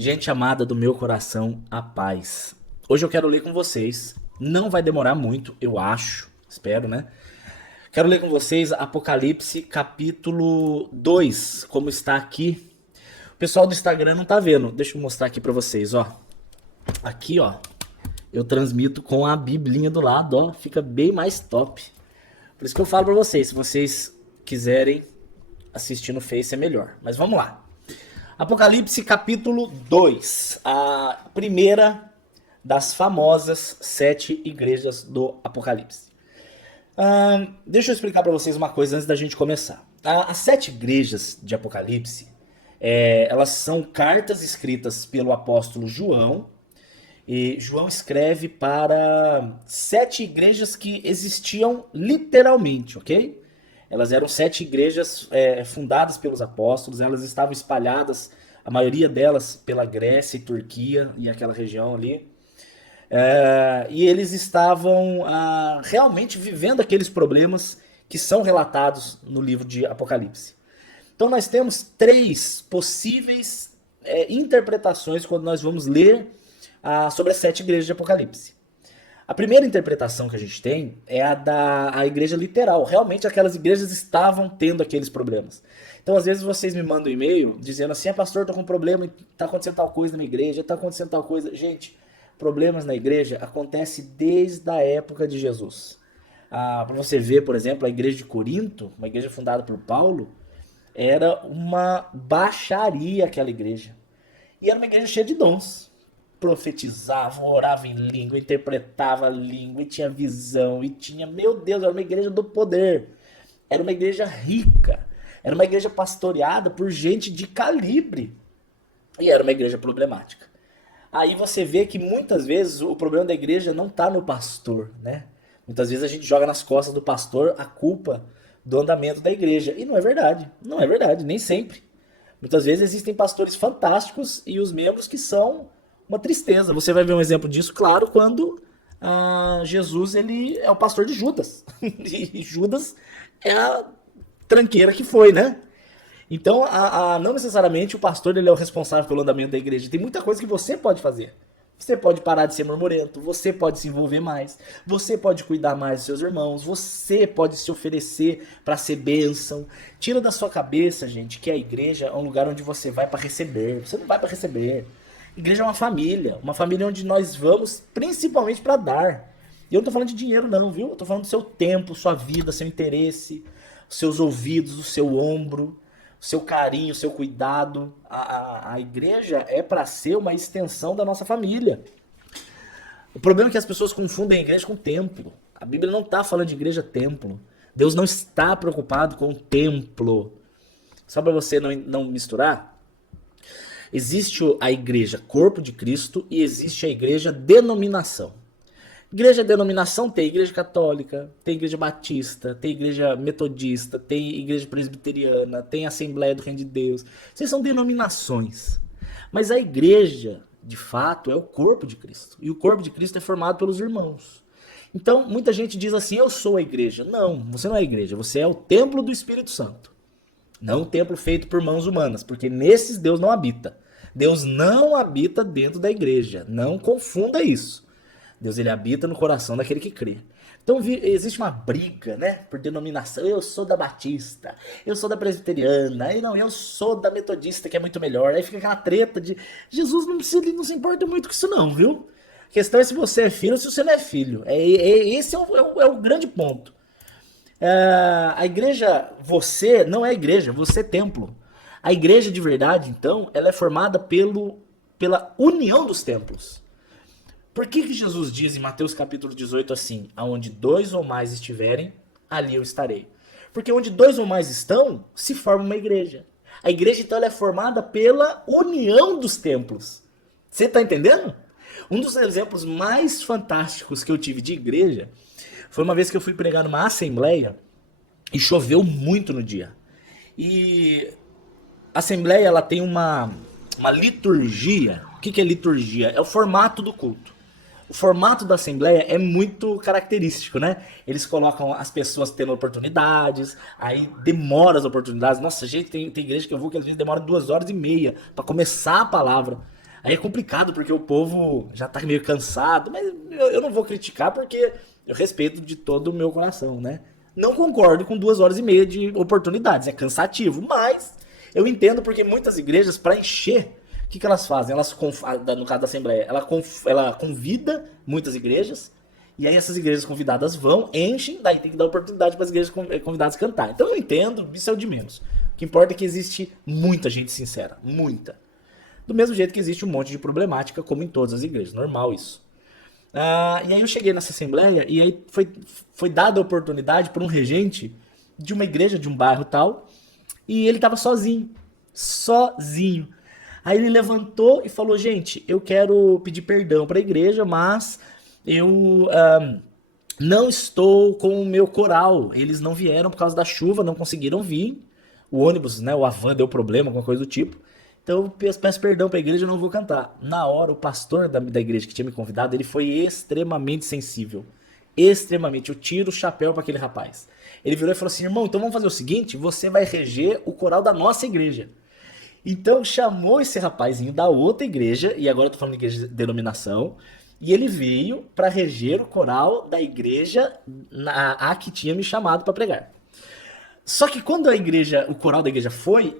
Gente amada do meu coração, a paz. Hoje eu quero ler com vocês. Não vai demorar muito, eu acho. Espero, né? Quero ler com vocês Apocalipse capítulo 2, como está aqui. O pessoal do Instagram não tá vendo. Deixa eu mostrar aqui pra vocês, ó. Aqui, ó. Eu transmito com a biblinha do lado, ó. Fica bem mais top. Por isso que eu falo pra vocês, se vocês quiserem assistir no Face é melhor. Mas vamos lá. Apocalipse capítulo 2, a primeira das famosas 7 igrejas do Apocalipse. Deixa eu explicar para vocês uma coisa antes da gente começar. As 7 igrejas de Apocalipse, elas são cartas escritas pelo apóstolo João, e João escreve para 7 igrejas que existiam literalmente, ok? Elas eram 7 igrejas fundadas pelos apóstolos, elas estavam espalhadas, a maioria delas pela Grécia e Turquia e aquela região ali. E eles estavam realmente vivendo aqueles problemas que são relatados no livro de Apocalipse. Então nós temos 3 possíveis interpretações quando nós vamos ler sobre as 7 igrejas de Apocalipse. A primeira interpretação que a gente tem é a igreja literal. Realmente aquelas igrejas estavam tendo aqueles problemas. Então, às vezes, vocês me mandam um e-mail dizendo assim, pastor, tô com um problema, tá acontecendo tal coisa na minha igreja, tá acontecendo tal coisa. Gente, problemas na igreja acontecem desde a época de Jesus. Para você ver, por exemplo, a igreja de Corinto, uma igreja fundada por Paulo, era uma baixaria aquela igreja. E era uma igreja cheia de dons. Profetizavam, oravam em língua, interpretava a língua, e tinha visão, e tinha, meu Deus, era uma igreja do poder. Era uma igreja rica. Era uma igreja pastoreada por gente de calibre. E era uma igreja problemática. Aí você vê que muitas vezes o problema da igreja não está no pastor, né? Muitas vezes a gente joga nas costas do pastor a culpa do andamento da igreja. E não é verdade. Não é verdade, nem sempre. Muitas vezes existem pastores fantásticos e os membros que são uma tristeza. Você vai ver um exemplo disso, claro, quando Jesus ele é o pastor de Judas. E Judas é a tranqueira que foi, né? Então, não necessariamente o pastor ele é o responsável pelo andamento da igreja. Tem muita coisa que você pode fazer. Você pode parar de ser murmurento, você pode se envolver mais, você pode cuidar mais dos seus irmãos, você pode se oferecer para ser bênção. Tira da sua cabeça, gente, que a igreja é um lugar onde você vai para receber. Você não vai para receber. Igreja é uma família onde nós vamos principalmente para dar. E eu não tô falando de dinheiro não, viu? Eu tô falando do seu tempo, sua vida, seu interesse, os seus ouvidos, o seu ombro, o seu carinho, o seu cuidado. A igreja é para ser uma extensão da nossa família. O problema é que as pessoas confundem a igreja com templo. A Bíblia não está falando de igreja-templo. Deus não está preocupado com o templo. Só para você não misturar, existe a igreja corpo de Cristo e existe a igreja denominação. Igreja denominação tem igreja católica, tem igreja batista, tem igreja metodista, tem igreja presbiteriana, tem Assembleia do Reino de Deus. Essas são denominações. Mas a igreja, de fato, é o corpo de Cristo. E o corpo de Cristo é formado pelos irmãos. Então, muita gente diz assim, eu sou a igreja. Não, você não é a igreja, você é o templo do Espírito Santo. Não um templo feito por mãos humanas, porque nesses Deus não habita. Deus não habita dentro da igreja. Não confunda isso. Deus ele habita no coração daquele que crê. Então existe uma briga, né, por denominação. Eu sou da Batista, eu sou da Presbiteriana, aí não, eu sou da Metodista, que é muito melhor. Aí fica aquela treta de Jesus não se importa muito com isso não, viu? A questão é se você é filho ou se você não é filho. Esse é o grande ponto. A igreja, você não é igreja, você é templo. A igreja de verdade, então, ela é formada pela união dos templos. Por que Jesus diz em Mateus capítulo 18 assim, aonde 2 ou mais estiverem, ali eu estarei. Porque onde 2 ou mais estão, se forma uma igreja. A igreja, então, ela é formada pela união dos templos. Você está entendendo? Um dos exemplos mais fantásticos que eu tive de igreja foi uma vez que eu fui pregar numa assembleia e choveu muito no dia. E a assembleia ela tem uma liturgia. O que é liturgia? É o formato do culto. O formato da assembleia é muito característico, né? Eles colocam as pessoas tendo oportunidades, aí demora as oportunidades. Nossa, gente, tem igreja que eu vou que às vezes demora 2 horas e meia para começar a palavra. Aí é complicado porque o povo já tá meio cansado, mas eu não vou criticar porque eu respeito de todo o meu coração, né? Não concordo com 2 horas e meia de oportunidades, é cansativo, mas eu entendo porque muitas igrejas, para encher, o que elas fazem? No caso da Assembleia, ela convida muitas igrejas, e aí essas igrejas convidadas vão, enchem, daí tem que dar oportunidade para as igrejas convidadas cantar. Então eu entendo, isso é o de menos. O que importa é que existe muita gente sincera, muita. Do mesmo jeito que existe um monte de problemática, como em todas as igrejas, normal isso. E aí eu cheguei nessa assembleia e aí foi dada a oportunidade para um regente de uma igreja, de um bairro tal, e ele tava sozinho. Sozinho. Aí ele levantou e falou: gente, eu quero pedir perdão para a igreja, mas eu não estou com o meu coral. Eles não vieram por causa da chuva, não conseguiram vir. O ônibus, né, o Avan deu problema, alguma coisa do tipo. Então eu peço perdão para a igreja, eu não vou cantar. Na hora, o pastor da igreja que tinha me convidado, ele foi extremamente sensível. Extremamente. Eu tiro o chapéu para aquele rapaz. Ele virou e falou assim: irmão, então vamos fazer o seguinte: você vai reger o coral da nossa igreja. Então chamou esse rapazinho da outra igreja, e agora eu tô falando de igreja de denominação, e ele veio para reger o coral da igreja a que tinha me chamado para pregar. Só que quando o coral da igreja foi,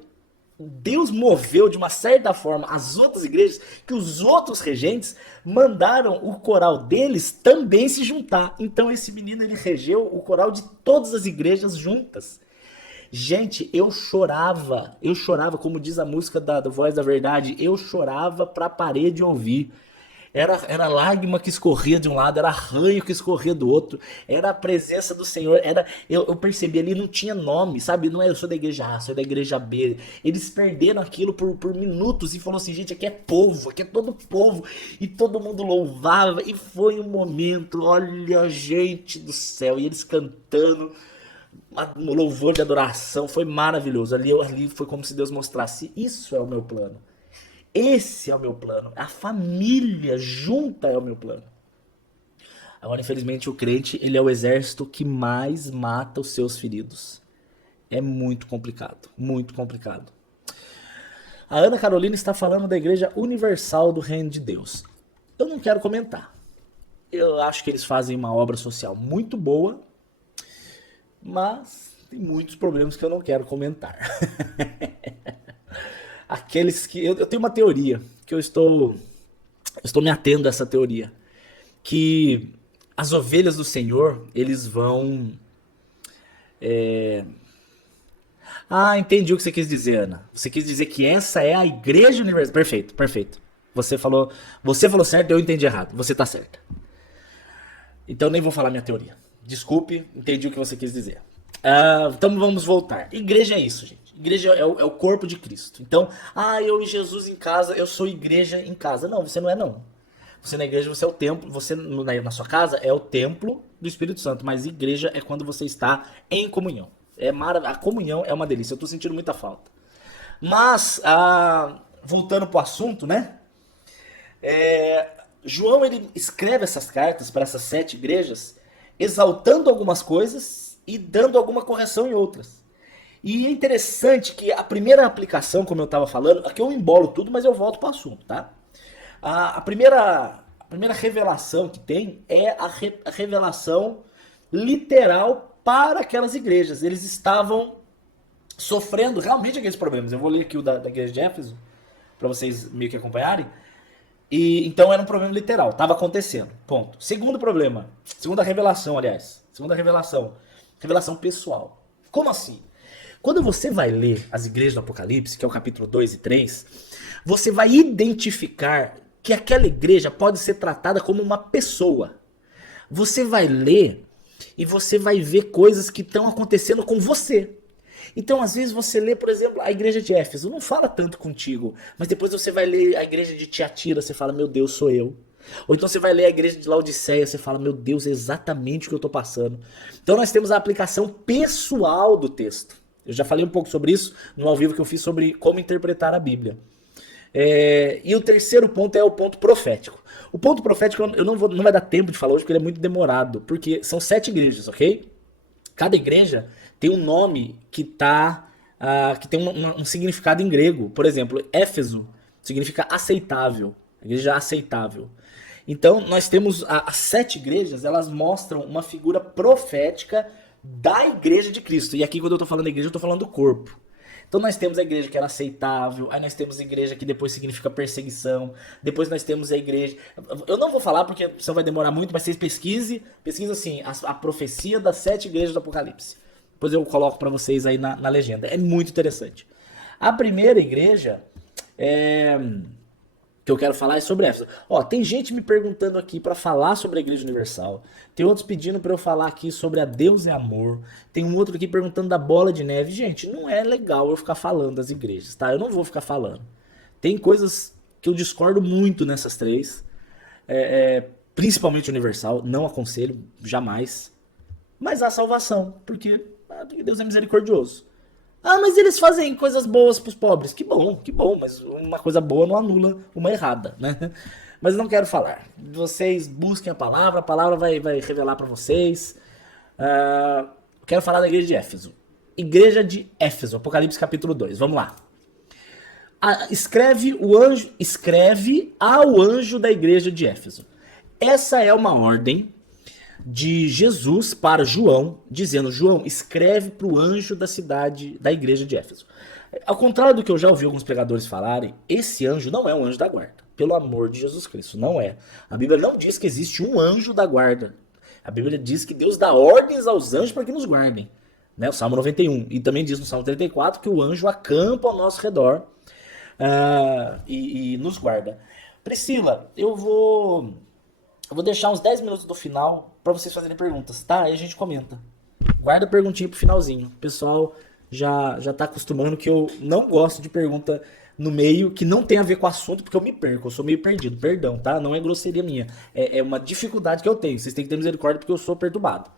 Deus moveu de uma certa forma as outras igrejas, que os outros regentes mandaram o coral deles também se juntar. Então esse menino ele regeu o coral de todas as igrejas juntas. Gente, eu chorava, como diz a música da Voz da Verdade, eu chorava pra parede ouvir. Era lágrima que escorria de um lado, era ranho que escorria do outro, era a presença do Senhor, eu percebi ali, não tinha nome, sabe? Não é eu sou da igreja A, sou da igreja B. Eles perderam aquilo por minutos e falaram assim: gente, aqui é povo, aqui é todo povo, e todo mundo louvava, e foi um momento, olha, gente do céu, e eles cantando um louvor de adoração, foi maravilhoso. Ali foi como se Deus mostrasse: isso é o meu plano. Esse é o meu plano. A família junta é o meu plano. Agora, infelizmente, o crente, ele é o exército que mais mata os seus feridos. É muito complicado, muito complicado. A Ana Carolina está falando da Igreja Universal do Reino de Deus. Eu não quero comentar. Eu acho que eles fazem uma obra social muito boa, mas tem muitos problemas que eu não quero comentar. Aqueles que. Eu tenho uma teoria, que eu estou me atendo a essa teoria. Que as ovelhas do Senhor, eles vão. Entendi o que você quis dizer, Ana. Você quis dizer que essa é a Igreja Universal. Perfeito, perfeito. Você falou certo, eu entendi errado. Você tá certa. Então nem vou falar minha teoria. Desculpe, entendi o que você quis dizer. Então vamos voltar. Igreja é isso, gente. Igreja é o corpo de Cristo. Então, eu e Jesus em casa, eu sou igreja em casa. Não, você não é não. Você na igreja, você é o templo, você na sua casa é o templo do Espírito Santo, mas igreja é quando você está em comunhão. A comunhão é uma delícia, eu tô sentindo muita falta. Mas, voltando pro assunto, né? João, ele escreve essas cartas para essas 7 igrejas, exaltando algumas coisas e dando alguma correção em outras. E é interessante que a primeira aplicação, como eu estava falando, aqui eu embolo tudo, mas eu volto para o assunto, tá? A primeira revelação que tem é a revelação literal para aquelas igrejas. Eles estavam sofrendo realmente aqueles problemas. Eu vou ler aqui o da igreja de Éfeso, para vocês meio que acompanharem. E então era um problema literal, estava acontecendo. Ponto. Segundo problema, segunda revelação, aliás. Segunda revelação. Revelação pessoal. Como assim? Quando você vai ler as igrejas do Apocalipse, que é o capítulo 2 e 3, você vai identificar que aquela igreja pode ser tratada como uma pessoa. Você vai ler e você vai ver coisas que estão acontecendo com você. Então, às vezes, você lê, por exemplo, a igreja de Éfeso, não fala tanto contigo, mas depois você vai ler a igreja de Tiatira, você fala: meu Deus, sou eu. Ou então você vai ler a igreja de Laodiceia, você fala: meu Deus, é exatamente o que eu estou passando. Então nós temos a aplicação pessoal do texto. Eu já falei um pouco sobre isso no ao vivo que eu fiz sobre como interpretar a Bíblia. E o terceiro ponto é o ponto profético. O ponto profético não vai dar tempo de falar hoje porque ele é muito demorado, porque são 7 igrejas, ok? Cada igreja tem um nome que tem um significado em grego. Por exemplo, Éfeso significa aceitável. A igreja aceitável. Então, nós temos as 7 igrejas, elas mostram uma figura profética da igreja de Cristo. E aqui, quando eu estou falando da igreja, eu estou falando do corpo. Então, nós temos a igreja que era aceitável, aí nós temos a igreja que depois significa perseguição, depois nós temos a igreja... Eu não vou falar porque senão vai demorar muito, mas vocês pesquisem assim, a profecia das 7 igrejas do Apocalipse. Depois eu coloco para vocês aí na legenda. É muito interessante. A primeira igreja que eu quero falar é sobre Éfeso. Ó, tem gente me perguntando aqui para falar sobre a Igreja Universal. Tem outros pedindo para eu falar aqui sobre a Deus é Amor. Tem um outro aqui perguntando da Bola de Neve. Gente, não é legal eu ficar falando das igrejas, tá? Eu não vou ficar falando. Tem coisas que eu discordo muito nessas 3. Principalmente Universal. Não aconselho, jamais. Mas há salvação, porque Deus é misericordioso. Ah, mas eles fazem coisas boas pros pobres. Que bom, mas uma coisa boa não anula uma errada, né? Mas eu não quero falar. Vocês busquem a palavra vai revelar pra vocês. Quero falar da igreja de Éfeso. Igreja de Éfeso, Apocalipse capítulo 2. Vamos lá. Escreve ao anjo da igreja de Éfeso. Essa é uma ordem de Jesus para João, dizendo: João, escreve para o anjo da cidade, da igreja de Éfeso. Ao contrário do que eu já ouvi alguns pregadores falarem, esse anjo não é um anjo da guarda. Pelo amor de Jesus Cristo, não é. A Bíblia não diz que existe um anjo da guarda. A Bíblia diz que Deus dá ordens aos anjos para que nos guardem. Né? O Salmo 91. E também diz no Salmo 34 que o anjo acampa ao nosso redor e nos guarda. Priscila, eu vou deixar uns 10 minutos do final para vocês fazerem perguntas, tá? Aí a gente comenta. Guarda a perguntinha pro finalzinho. O pessoal já tá acostumando que eu não gosto de pergunta no meio que não tem a ver com o assunto, porque eu me perco, eu sou meio perdido. Perdão, tá? Não é grosseria minha. É uma dificuldade que eu tenho. Vocês têm que ter misericórdia porque eu sou perturbado.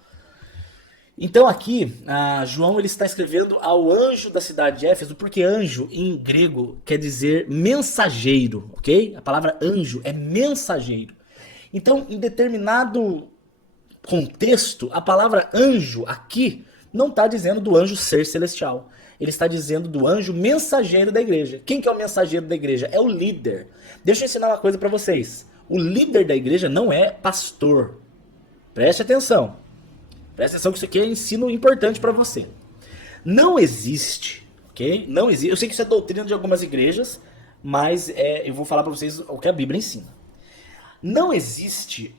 Então aqui, João ele está escrevendo ao anjo da cidade de Éfeso, porque anjo em grego quer dizer mensageiro, ok? A palavra anjo é mensageiro. Então, em determinado contexto, a palavra anjo aqui não está dizendo do anjo ser celestial. Ele está dizendo do anjo mensageiro da igreja. Quem que é o mensageiro da igreja? É o líder. Deixa eu ensinar uma coisa para vocês. O líder da igreja não é pastor. Preste atenção. Preste atenção que isso aqui é ensino importante para você. Não existe, ok? Não existe. Eu sei que isso é doutrina de algumas igrejas, mas eu vou falar para vocês o que a Bíblia ensina. Não existe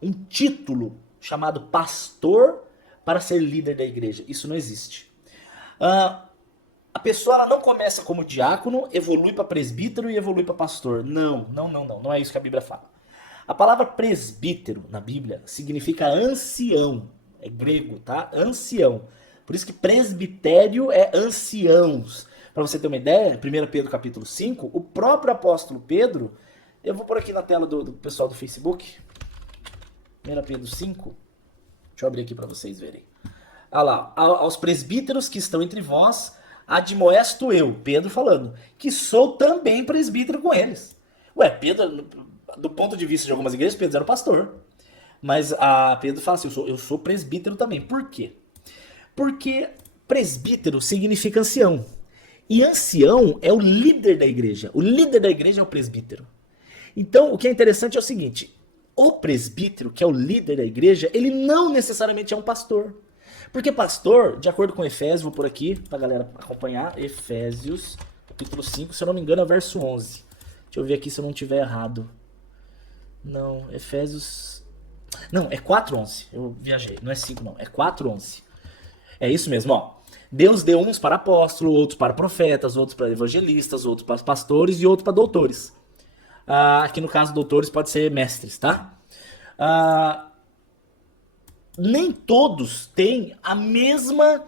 um título chamado pastor para ser líder da igreja. Isso não existe. A pessoa ela não começa como diácono, evolui para presbítero e evolui para pastor. Não. Não é isso que a Bíblia fala. A palavra presbítero na Bíblia significa ancião. É grego, tá? Ancião. Por isso que presbitério é anciãos. Para você ter uma ideia, 1 Pedro capítulo 5, o próprio apóstolo Pedro... Eu vou pôr aqui na tela do pessoal do Facebook. 1 Pedro 5. Deixa eu abrir aqui para vocês verem. Olha lá. Aos presbíteros que estão entre vós, admoesto eu, Pedro falando, que sou também presbítero com eles. Ué, Pedro, do ponto de vista de algumas igrejas, Pedro era o pastor. Mas Pedro fala assim, eu sou presbítero também. Por quê? Porque presbítero significa ancião. E ancião é o líder da igreja. O líder da igreja é o presbítero. Então, o que é interessante é o seguinte, o presbítero, que é o líder da igreja, ele não necessariamente é um pastor. Porque pastor, de acordo com Efésios, vou por aqui pra galera acompanhar, Efésios, capítulo 5, se eu não me engano é verso 11. Deixa eu ver aqui se eu não tiver errado. Não, Efésios... Não, é 4:11, eu viajei, não é 5 não, é 4:11. É isso mesmo, ó. Deus deu uns para apóstolos, outros para profetas, outros para evangelistas, outros para pastores e outros para doutores. Aqui no caso, doutores pode ser mestres, tá? Nem todos têm a mesma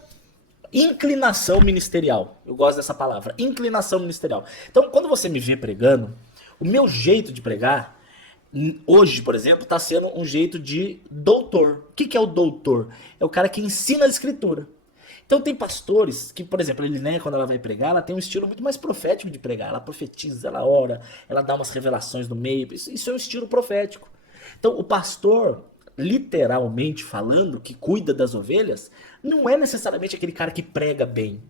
inclinação ministerial. Eu gosto dessa palavra, inclinação ministerial. Então, quando você me vê pregando, o meu jeito de pregar, hoje, por exemplo, está sendo um jeito de doutor. O que é o doutor? É o cara que ensina a escritura. Então tem pastores que, por exemplo, ele, né, quando ela vai pregar, ela tem um estilo muito mais profético de pregar. Ela profetiza, ela ora, ela dá umas revelações no meio. Isso é um estilo profético. Então o pastor, literalmente falando, que cuida das ovelhas, não é necessariamente aquele cara que prega bem.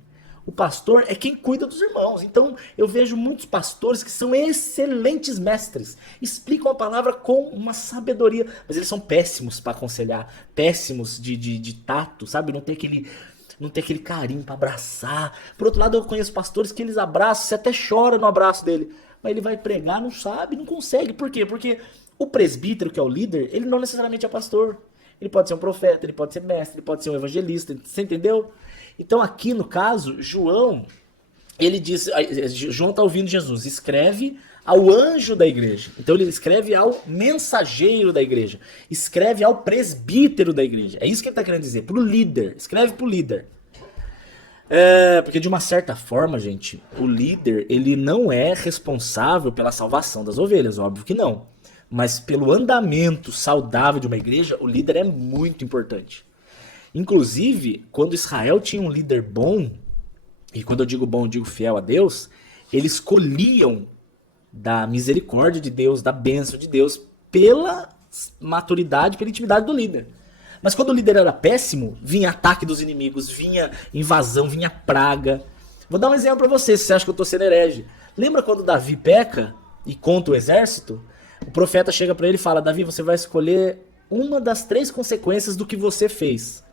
O pastor é quem cuida dos irmãos. Então, eu vejo muitos pastores que são excelentes mestres. Explicam a palavra com uma sabedoria. Mas eles são péssimos para aconselhar. Péssimos de tato, sabe? Não tem aquele carinho para abraçar. Por outro lado, eu conheço pastores que eles abraçam, você até chora no abraço dele. Mas ele vai pregar, não sabe, não consegue. Por quê? Porque o presbítero, que é o líder, ele não necessariamente é pastor. Ele pode ser um profeta, ele pode ser mestre, ele pode ser um evangelista, você entendeu? Então aqui no caso, João, ele diz, João está ouvindo Jesus, escreve ao anjo da igreja. Então ele escreve ao mensageiro da igreja, escreve ao presbítero da igreja. É isso que ele está querendo dizer, para o líder, escreve para o líder. Porque de uma certa forma, gente, o líder, ele não é responsável pela salvação das ovelhas, óbvio que não. Mas pelo andamento saudável de uma igreja, o líder é muito importante. Inclusive, quando Israel tinha um líder bom, e quando eu digo bom, eu digo fiel a Deus, eles colhiam da misericórdia de Deus, da bênção de Deus, pela maturidade, pela intimidade do líder. Mas quando o líder era péssimo, vinha ataque dos inimigos, vinha invasão, vinha praga. Vou dar um exemplo pra você, se você acha que eu tô sendo herege. Lembra quando Davi peca e conta o exército? O profeta chega pra ele e fala: Davi, você vai escolher uma das 3 consequências do que você fez.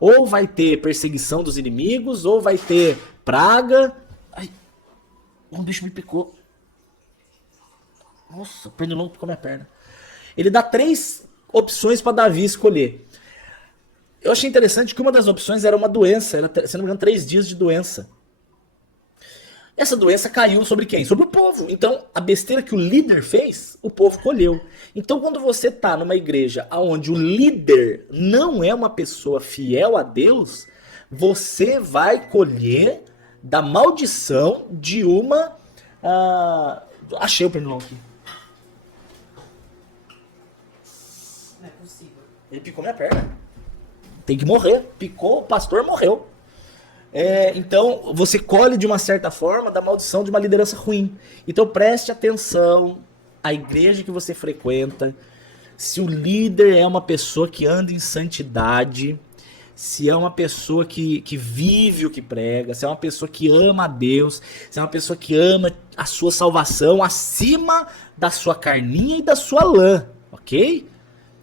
Ou vai ter perseguição dos inimigos, ou vai ter praga. Ai, um bicho me picou. Nossa, o pernilongo picou minha perna. Ele dá 3 opções para Davi escolher. Eu achei interessante que uma das opções era uma doença, era, se não me engano, 3 dias de doença. Essa doença caiu sobre quem? Sobre o povo. Então, a besteira que o líder fez, o povo colheu. Então, quando você está numa igreja onde o líder não é uma pessoa fiel a Deus, você vai colher da maldição de uma... Achei o pernilongo aqui. Não é possível. Ele picou minha perna. Tem que morrer. Picou, o pastor morreu. Então, você colhe de uma certa forma da maldição de uma liderança ruim. Então, preste atenção à igreja que você frequenta. Se o líder é uma pessoa que anda em santidade, se é uma pessoa que vive o que prega, se é uma pessoa que ama a Deus, se é uma pessoa que ama a sua salvação acima da sua carninha e da sua lã, ok?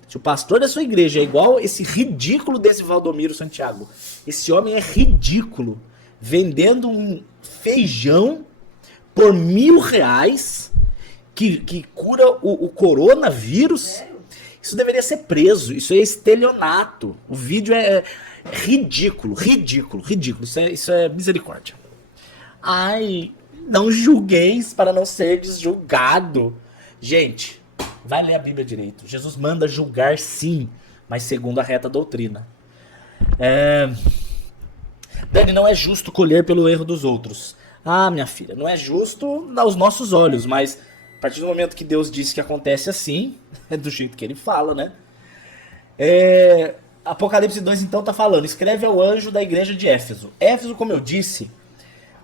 Se o pastor da sua igreja é igual esse ridículo desse Valdomiro Santiago, esse homem é ridículo, vendendo um feijão por R$1.000 que cura o coronavírus. Isso deveria ser preso, isso é estelionato. O vídeo é ridículo, ridículo, ridículo. Isso é misericórdia. Ai, não julgueis para não ser julgado. Gente, vai ler a Bíblia direito. Jesus manda julgar sim, mas segundo a reta doutrina. Dani, não é justo colher pelo erro dos outros. Ah, minha filha, não é justo aos nossos olhos, mas a partir do momento que Deus disse que acontece assim, é do jeito que ele fala, né? Apocalipse 2 então tá falando: escreve ao anjo da igreja de Éfeso. Éfeso, como eu disse,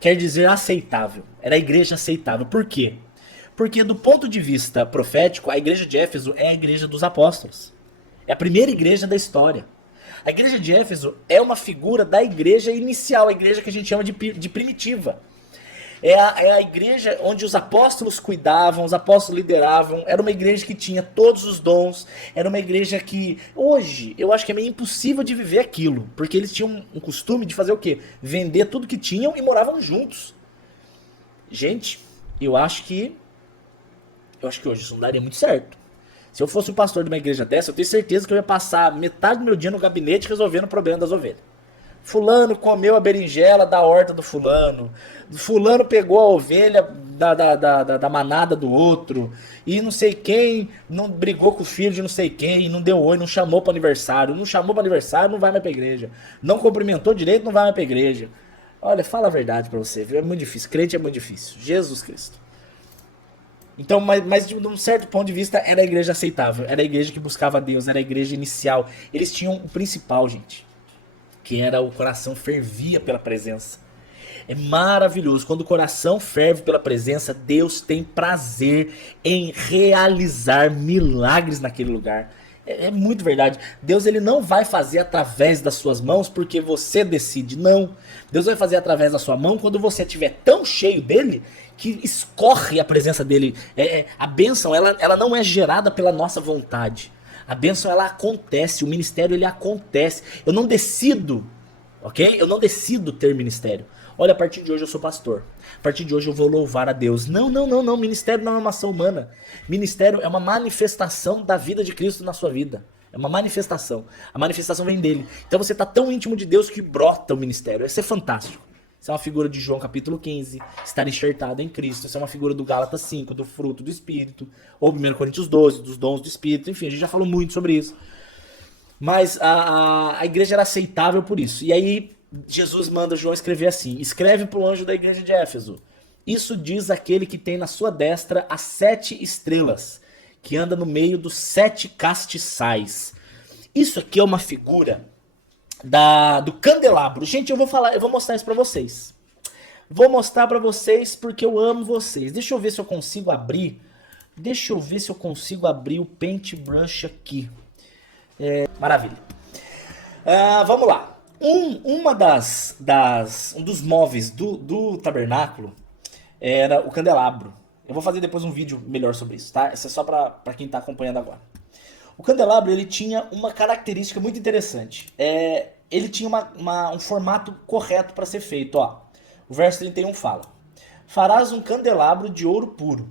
quer dizer aceitável. Era a igreja aceitável. Por quê? Porque do ponto de vista profético, a igreja de Éfeso é a igreja dos apóstolos. É a primeira igreja da história. A igreja de Éfeso é uma figura da igreja inicial, a igreja que a gente chama de primitiva. É a igreja onde os apóstolos cuidavam, os apóstolos lideravam. Era uma igreja que tinha todos os dons. Era uma igreja que, hoje, eu acho que é meio impossível de viver aquilo. Porque eles tinham um costume de fazer o quê? Vender tudo que tinham e moravam juntos. Gente, eu acho que hoje isso não daria muito certo. Se eu fosse o pastor de uma igreja dessa, eu tenho certeza que eu ia passar metade do meu dia no gabinete resolvendo o problema das ovelhas. Fulano comeu a berinjela da horta do fulano. Fulano pegou a ovelha da manada do outro. E não sei quem não brigou com o filho de não sei quem, não deu oi, não chamou para aniversário. Não chamou para aniversário, não vai mais pra igreja. Não cumprimentou direito, não vai mais pra igreja. Olha, fala a verdade pra você, viu? É muito difícil. Crente é muito difícil. Jesus Cristo. Então, mas de um certo ponto de vista, era a igreja aceitável. Era a igreja que buscava Deus, era a igreja inicial. Eles tinham o principal, gente, que era o coração fervia pela presença. É maravilhoso. Quando o coração ferve pela presença, Deus tem prazer em realizar milagres naquele lugar. É muito verdade. Deus ele não vai fazer através das suas mãos porque você decide, não. Deus vai fazer através da sua mão quando você estiver tão cheio dele que escorre a presença dele. A bênção ela não é gerada pela nossa vontade. A bênção ela acontece, o ministério ele acontece. Eu não decido, ok? Eu não decido ter ministério. Olha, a partir de hoje eu sou pastor. A partir de hoje eu vou louvar a Deus. Não, não, não, não. Ministério não é uma ação humana. Ministério é uma manifestação da vida de Cristo na sua vida. É uma manifestação. A manifestação vem dele. Então você está tão íntimo de Deus que brota o ministério. Isso é fantástico. Isso é uma figura de João capítulo 15, estar enxertado em Cristo. Isso é uma figura do Gálatas 5, do fruto do Espírito. Ou 1 Coríntios 12, dos dons do Espírito. Enfim, a gente já falou muito sobre isso. Mas a igreja era aceitável por isso. E aí Jesus manda João escrever assim: escreve para o anjo da igreja de Éfeso. Isso diz aquele que tem na sua destra as 7 estrelas, que anda no meio dos 7 castiçais. Isso aqui é uma figura do candelabro. Gente, eu vou mostrar isso para vocês. Vou mostrar para vocês porque eu amo vocês. Deixa eu ver se eu consigo abrir. Deixa eu ver se eu consigo abrir o Paintbrush aqui. Maravilha. Vamos lá. Um dos móveis do tabernáculo era o candelabro. Eu vou fazer depois um vídeo melhor sobre isso, tá? Isso é só para quem tá acompanhando agora. O candelabro ele tinha uma característica muito interessante. Ele tinha um formato correto para ser feito. Ó. O verso 31 fala: farás um candelabro de ouro puro.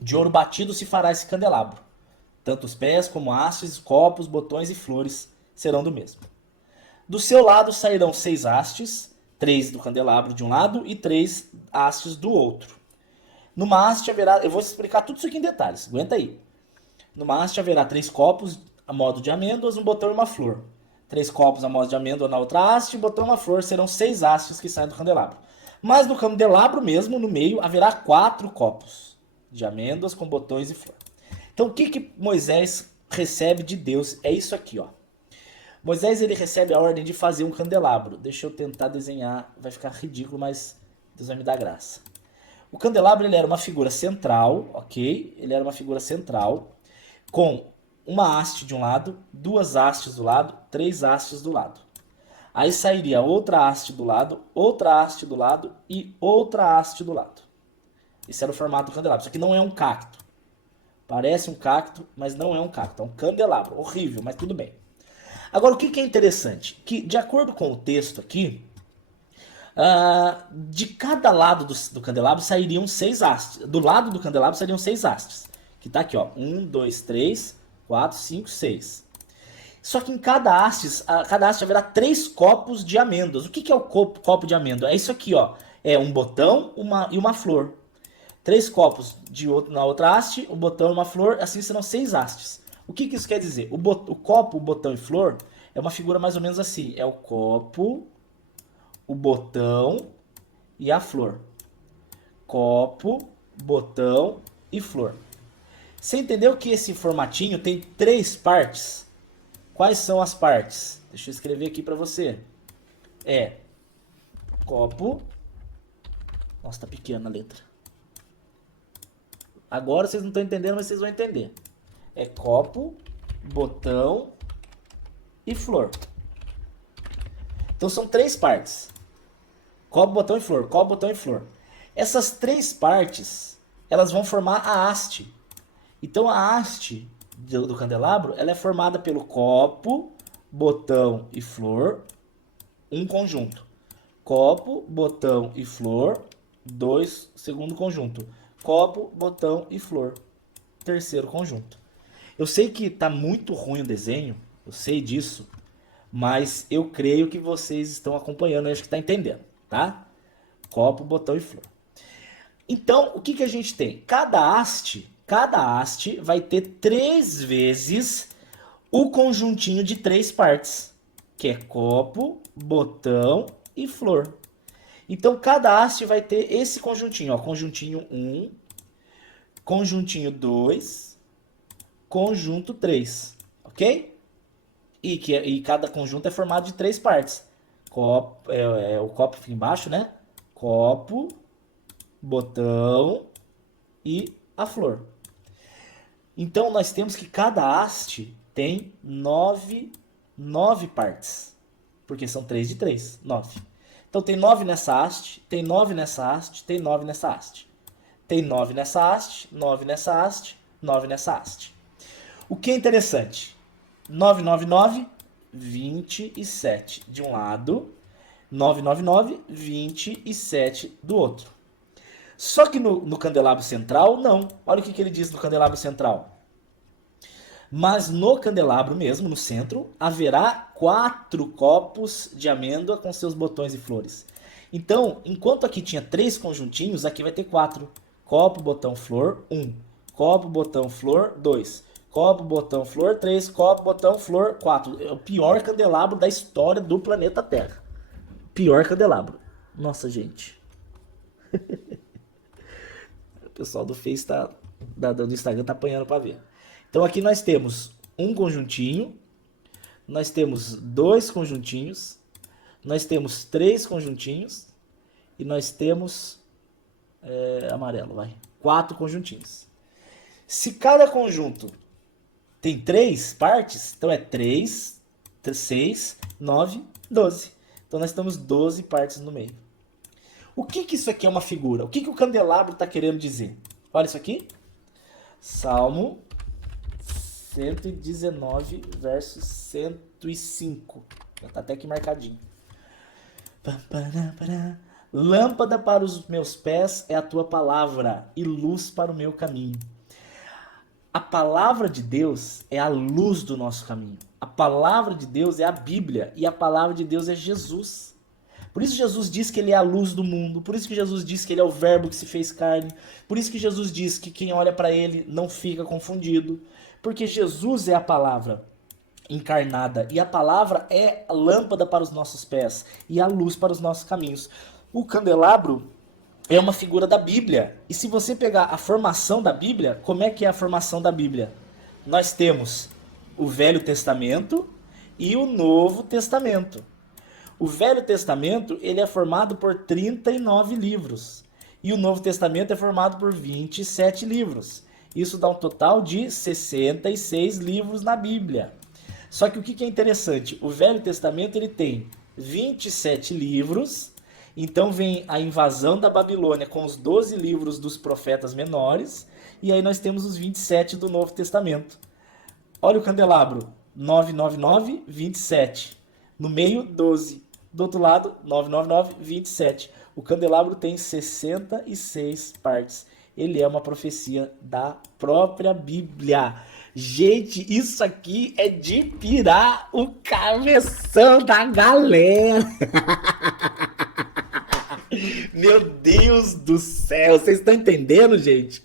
De ouro batido se fará esse candelabro. Tanto os pés como hastes, copos, botões e flores serão do mesmo. Do seu lado sairão 6 hastes, 3 do candelabro de um lado e 3 hastes do outro. Numa haste haverá... Eu vou explicar tudo isso aqui em detalhes, aguenta aí. Numa haste haverá 3 copos a modo de amêndoas, um botão e uma flor. 3 copos a modo de amêndoa na outra haste, um botão e uma flor. Serão 6 hastes que saem do candelabro. Mas no candelabro mesmo, no meio, haverá 4 copos de amêndoas com botões e flor. Então o que Moisés recebe de Deus? É isso aqui, ó. Moisés ele recebe a ordem de fazer um candelabro. Deixa eu tentar desenhar, vai ficar ridículo, mas Deus vai me dar graça. O candelabro ele era uma figura central, ok? Ele era uma figura central com uma haste de um lado, 2 hastes do lado, 3 hastes do lado. Aí sairia outra haste do lado, outra haste do lado e outra haste do lado. Esse era o formato do candelabro. Isso aqui não é um cacto. Parece um cacto, mas não é um cacto. É um candelabro. Horrível, mas tudo bem. Agora, o que é interessante? Que, de acordo com o texto aqui, de cada lado do candelabro sairiam 6 hastes. Do lado do candelabro sairiam 6 hastes. Que tá aqui, ó. 1, 2, 3, 4, 5, 6. Só que em cada haste haverá 3 copos de amêndoas. O que é o copo de amêndoa? É isso aqui, ó. É um botão e uma flor. 3 copos na outra haste, um botão e uma flor, assim serão 6 hastes. O que isso quer dizer? O copo, o botão e flor é uma figura mais ou menos assim. É o copo, o botão e a flor. Copo, botão e flor. Você entendeu que esse formatinho tem 3 partes? Quais são as partes? Deixa eu escrever aqui para você. É copo. Nossa, tá pequena a letra. Agora vocês não estão entendendo, mas vocês vão entender. É copo, botão e flor. Então são 3 partes. Copo, botão e flor. Copo, botão e flor. Essas 3 partes, elas vão formar a haste. Então a haste do candelabro, ela é formada pelo copo, botão e flor, um conjunto. Copo, botão e flor, 2, segundo conjunto. Copo, botão e flor, terceiro conjunto. Eu sei que tá muito ruim o desenho, eu sei disso, mas eu creio que vocês estão acompanhando, eu acho que tá entendendo, tá? Copo, botão e flor. Então, o que a gente tem? Cada haste vai ter 3 vezes o conjuntinho de 3 partes, que é copo, botão e flor. Então, cada haste vai ter esse conjuntinho, ó, conjuntinho 1, conjuntinho 2, conjunto 3, ok? E cada conjunto é formado de 3 partes. O copo fica embaixo, né? Copo, botão e a flor. Então, nós temos que cada haste tem nove partes. Porque são 3 de 3, 9. Então tem 9 nessa haste, tem 9 nessa haste, tem 9 nessa haste. Tem 9 nessa haste, 9 nessa haste, 9 nessa haste. O que é interessante? 9, 9, 9, 27 de um lado, 9, 9, 9, 27 do outro. Só que no candelabro central, não. Olha o que ele diz no candelabro central. Mas no candelabro mesmo, no centro, haverá 4 copos de amêndoa com seus botões e flores. Então, enquanto aqui tinha 3 conjuntinhos, aqui vai ter 4. Copo, botão, flor, 1. Copo, botão, flor, 2. Copo, botão, flor, 3. Copo, botão, flor, 4. É o pior candelabro da história do planeta Terra. Pior candelabro. Nossa, gente. O pessoal do Face do Instagram tá apanhando pra ver. Então aqui nós temos um conjuntinho, nós temos 2 conjuntinhos, nós temos 3 conjuntinhos e nós temos amarelo, vai, 4 conjuntinhos. Se cada conjunto tem 3 partes, então é 3, 6, 9, 12. Então nós temos 12 partes no meio. O que isso aqui é uma figura? O que o candelabro está querendo dizer? Olha isso aqui. Salmo 119, verso 105. Já está até aqui marcadinho. Lâmpada para os meus pés é a tua palavra e luz para o meu caminho. A palavra de Deus é a luz do nosso caminho. A palavra de Deus é a Bíblia e a palavra de Deus é Jesus. Por isso Jesus diz que ele é a luz do mundo, por isso que Jesus diz que ele é o verbo que se fez carne, por isso que Jesus diz que quem olha para ele não fica confundido, porque Jesus é a palavra encarnada e a palavra é a lâmpada para os nossos pés e a luz para os nossos caminhos. O candelabro é uma figura da Bíblia. E se você pegar a formação da Bíblia, como é que é a formação da Bíblia? Nós temos o Velho Testamento e o Novo Testamento. O Velho Testamento ele é formado por 39 livros. E o Novo Testamento é formado por 27 livros. Isso dá um total de 66 livros na Bíblia. Só que o que é interessante? O Velho Testamento ele tem 27 livros. Então vem a invasão da Babilônia com os 12 livros dos profetas menores. E aí nós temos os 27 do Novo Testamento. Olha o candelabro. 999, 27. No meio, 12. Do outro lado, 999, 27. O candelabro tem 66 partes. Ele é uma profecia da própria Bíblia. Gente, isso aqui é de pirar o cabeção da galera. Meu Deus do céu, vocês estão entendendo, gente?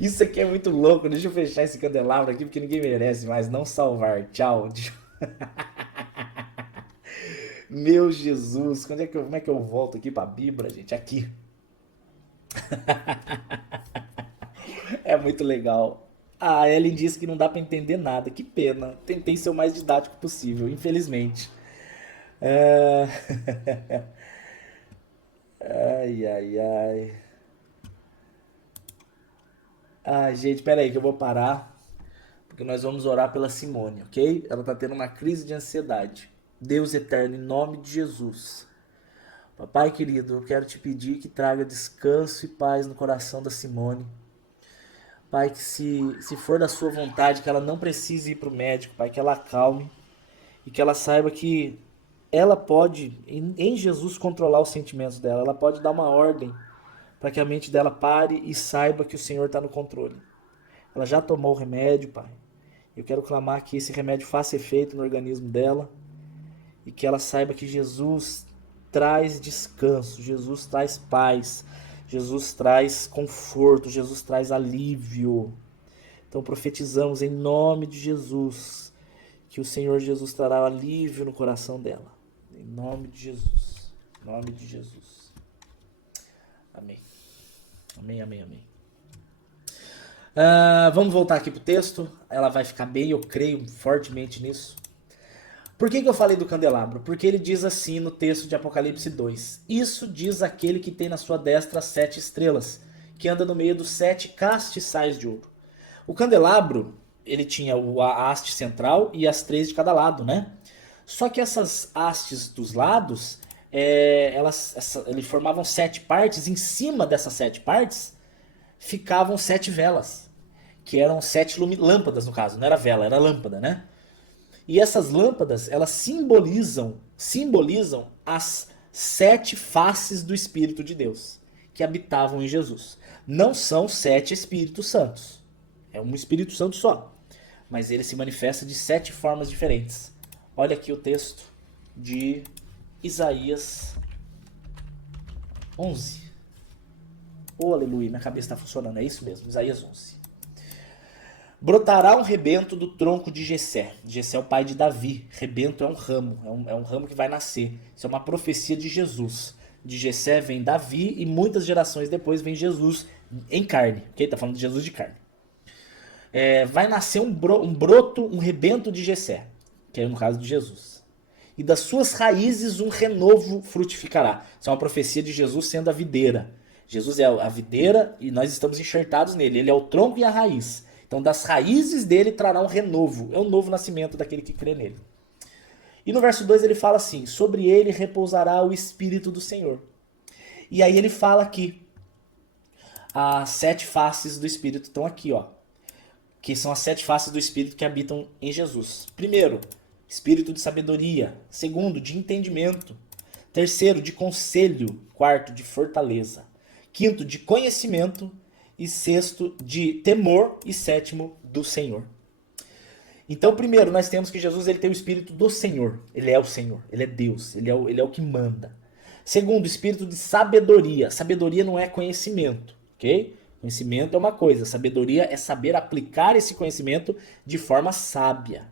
Isso aqui é muito louco. Deixa eu fechar esse candelabro aqui porque ninguém merece mais não salvar. Tchau. Meu Jesus, como é que eu volto aqui pra Bíblia, gente? Aqui. É muito legal. A Ellen disse que não dá pra entender nada. Que pena. Tentei ser o mais didático possível, infelizmente. É... Ai, ai, ai. Ai, gente, pera aí que eu vou parar. Porque nós vamos orar pela Simone, ok? Ela tá tendo uma crise de ansiedade. Deus eterno, em nome de Jesus. Papai querido, eu quero te pedir que traga descanso e paz no coração da Simone. Pai, que se for da sua vontade, que ela não precise ir para o médico, Pai, que ela acalme e que ela saiba que ela pode, em Jesus, controlar os sentimentos dela. Ela pode dar uma ordem para que a mente dela pare e saiba que o Senhor está no controle. Ela já tomou o remédio, Pai. Eu quero clamar que esse remédio faça efeito no organismo dela e que ela saiba que Jesus traz descanso, Jesus traz paz, Jesus traz conforto, Jesus traz alívio. Então profetizamos em nome de Jesus que o Senhor Jesus trará alívio no coração dela. Em nome de Jesus. Em nome de Jesus. Amém. Amém, amém, amém. Vamos voltar aqui pro texto. Ela vai ficar bem, eu creio fortemente nisso. Por que eu falei do candelabro? Porque ele diz assim no texto de Apocalipse 2. Isso diz aquele que tem na sua destra 7 estrelas, que anda no meio dos 7 castiçais de ouro. O candelabro, ele tinha a haste central e as 3 de cada lado, né? Só que essas hastes dos lados, eles formavam 7 partes. Em cima dessas 7 partes ficavam 7 velas, que eram 7 lâmpadas no caso, não era vela, era lâmpada, né? E essas lâmpadas, elas simbolizam as 7 faces do Espírito de Deus que habitavam em Jesus. Não são 7 Espíritos Santos, é um Espírito Santo só, mas ele se manifesta de 7 formas diferentes. Olha aqui o texto de Isaías 11. Oh, aleluia, minha cabeça está funcionando, é isso mesmo, Isaías 11. Brotará um rebento do tronco de Jessé. Jessé é o pai de Davi. Rebento é um ramo, é um ramo que vai nascer. Isso é uma profecia de Jesus. De Jessé vem Davi e muitas gerações depois vem Jesus em carne. Ok? Tá falando de Jesus de carne. Vai nascer um broto, um rebento de Jessé, que é no caso de Jesus. E das suas raízes um renovo frutificará. Isso é uma profecia de Jesus sendo a videira. Jesus é a videira e nós estamos enxertados nele. Ele é o tronco e a raiz. Então das raízes dele trará um renovo. É um novo nascimento daquele que crê nele. E no verso 2 ele fala assim: sobre ele repousará o Espírito do Senhor. E aí ele fala aqui, as 7 faces do Espírito estão aqui, ó. Que são as 7 faces do Espírito que habitam em Jesus. Primeiro, Espírito de sabedoria. Segundo, de entendimento. Terceiro, de conselho. Quarto, de fortaleza. Quinto, de conhecimento. E sexto, de temor. E sétimo, do Senhor. Então, primeiro, nós temos que Jesus ele tem o Espírito do Senhor. Ele é o Senhor, ele é Deus, ele é o que manda. Segundo, Espírito de sabedoria. Sabedoria não é conhecimento, ok? Conhecimento é uma coisa, sabedoria é saber aplicar esse conhecimento de forma sábia.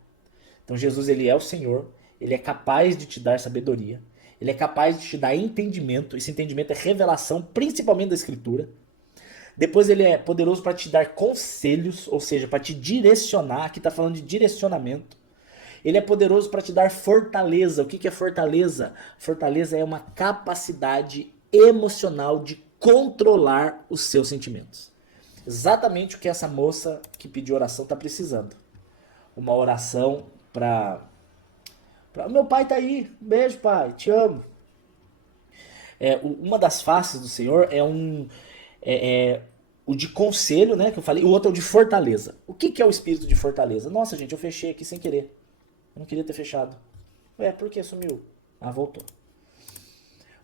Então, Jesus ele é o Senhor, ele é capaz de te dar sabedoria, ele é capaz de te dar entendimento. Esse entendimento é revelação, principalmente da Escritura. Depois ele é poderoso para te dar conselhos, ou seja, para te direcionar. Aqui está falando de direcionamento. Ele é poderoso para te dar fortaleza. O que é fortaleza? Fortaleza é uma capacidade emocional de controlar os seus sentimentos. Exatamente o que essa moça que pediu oração está precisando. Uma oração para... Meu pai tá aí. Um beijo, pai. Te amo. Uma das faces do Senhor o de conselho, né, que eu falei, o outro é o de fortaleza. O que é o espírito de fortaleza? Nossa, gente, eu fechei aqui sem querer. Eu não queria ter fechado. Por que sumiu? Ah, voltou.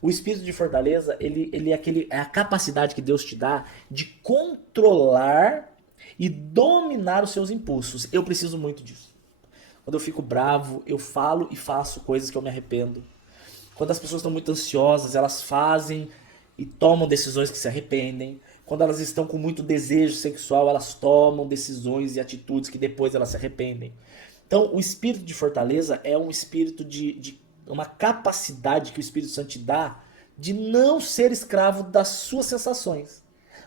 O espírito de fortaleza, ele é a capacidade que Deus te dá de controlar e dominar os seus impulsos. Eu preciso muito disso. Quando eu fico bravo, eu falo e faço coisas que eu me arrependo. Quando as pessoas estão muito ansiosas, elas fazem e tomam decisões que se arrependem. Quando elas estão com muito desejo sexual, elas tomam decisões e atitudes que depois elas se arrependem. Então, o espírito de fortaleza é um espírito de uma capacidade que o Espírito Santo te dá de não ser escravo das suas sensações.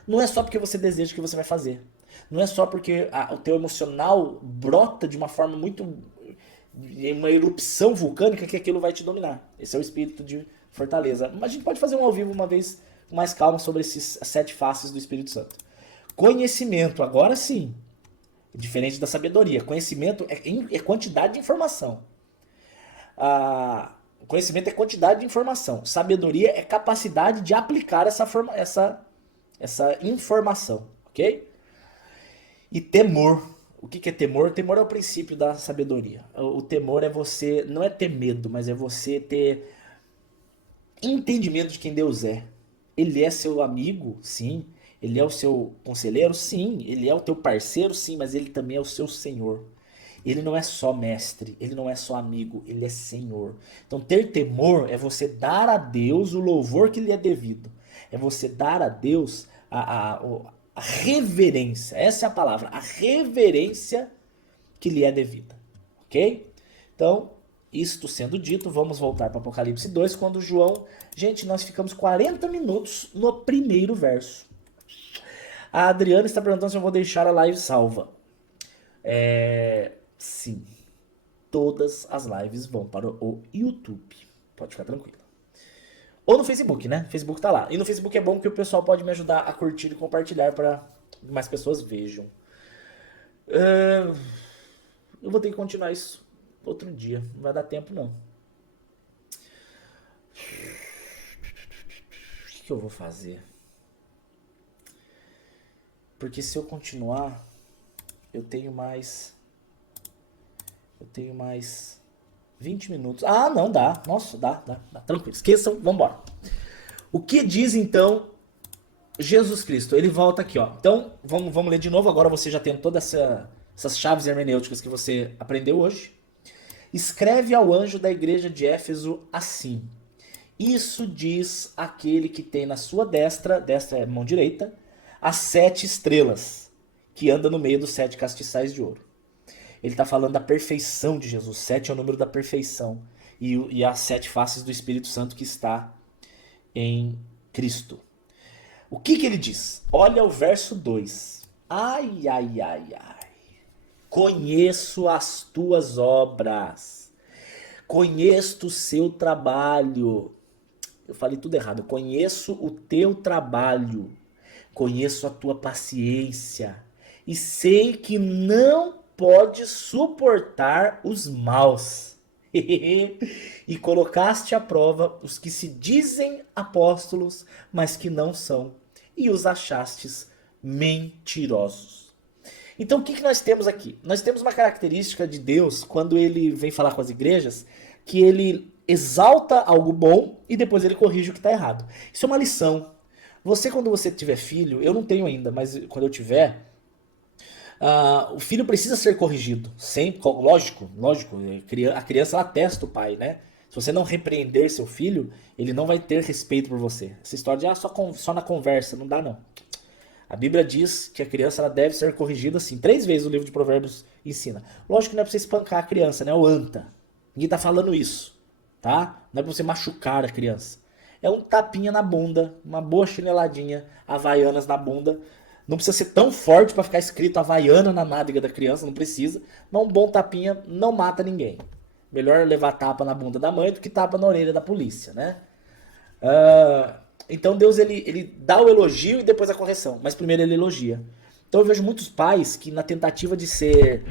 Não é só porque você deseja que você vai fazer. Não é só porque o teu emocional brota de uma forma muito... uma erupção vulcânica que aquilo vai te dominar. Esse é o espírito de fortaleza. Mas a gente pode fazer um ao vivo uma vez com mais calma sobre esses 7 faces do Espírito Santo. Conhecimento, agora sim. Diferente da sabedoria. Conhecimento é quantidade de informação. Conhecimento é quantidade de informação. Sabedoria é capacidade de aplicar essa informação. Ok? E temor. O que é temor? Temor é o princípio da sabedoria. O temor é você, não é ter medo, mas é você ter entendimento de quem Deus é. Ele é seu amigo, sim. Ele é o seu conselheiro, sim. Ele é o teu parceiro, sim. Mas ele também é o seu Senhor. Ele não é só mestre, ele não é só amigo, ele é Senhor. Então ter temor é você dar a Deus o louvor que lhe é devido. É você dar a Deus a reverência. Essa é a palavra, a reverência que lhe é devida. Ok? Então, isto sendo dito, vamos voltar para Apocalipse 2, quando João... Gente, nós ficamos 40 minutos no primeiro verso. A Adriana está perguntando se eu vou deixar a live salva. Sim. Todas as lives vão para o YouTube. Pode ficar tranquilo. Ou no Facebook, né? Facebook tá lá. E no Facebook é bom que o pessoal pode me ajudar a curtir e compartilhar para que mais pessoas vejam. É, eu vou ter que continuar isso outro dia. Não vai dar tempo, não. O que eu vou fazer? Porque se eu continuar, eu tenho mais. Eu tenho mais 20 minutos. Ah, não, dá. Nossa, dá. Tranquilo. Esqueçam, vambora. O que diz então Jesus Cristo? Ele volta aqui, ó. Então, vamos ler de novo. Agora você já tem todas essas chaves hermenêuticas que você aprendeu hoje. Escreve ao anjo da igreja de Éfeso assim: isso diz aquele que tem na sua destra é mão direita, as 7 estrelas, que anda no meio dos 7 castiçais de ouro. Ele está falando da perfeição de Jesus. 7 é o número da perfeição. E as 7 faces do Espírito Santo que está em Cristo. O que ele diz? Olha o verso 2. Ai, ai, ai, ai. Conheço as tuas obras. Conheço o seu trabalho. Eu falei tudo errado. Conheço o teu trabalho. Conheço a tua paciência. E sei que não pode suportar os maus. E colocaste à prova os que se dizem apóstolos, mas que não são, e os achastes mentirosos. Então o que nós temos aqui? Nós temos uma característica de Deus quando ele vem falar com as igrejas, que ele exalta algo bom e depois ele corrige o que está errado. Isso é uma lição. Você, quando você tiver filho, eu não tenho ainda, mas quando eu tiver, o filho precisa ser corrigido. Sempre, lógico. A criança ela testa o pai, né? Se você não repreender seu filho, ele não vai ter respeito por você. Essa história de só na conversa, não dá não. A Bíblia diz que a criança ela deve ser corrigida assim. 3 vezes o livro de Provérbios ensina. Lógico que não é pra você espancar a criança, né? O anta. Ninguém tá falando isso, tá? Não é pra você machucar a criança. É um tapinha na bunda, uma boa chineladinha, havaianas na bunda. Não precisa ser tão forte para ficar escrito havaiana na nádega da criança, não precisa. Mas um bom tapinha não mata ninguém. Melhor levar tapa na bunda da mãe do que tapa na orelha da polícia, né? Então Deus ele dá o elogio e depois a correção, mas primeiro ele elogia. Então eu vejo muitos pais que na tentativa de ser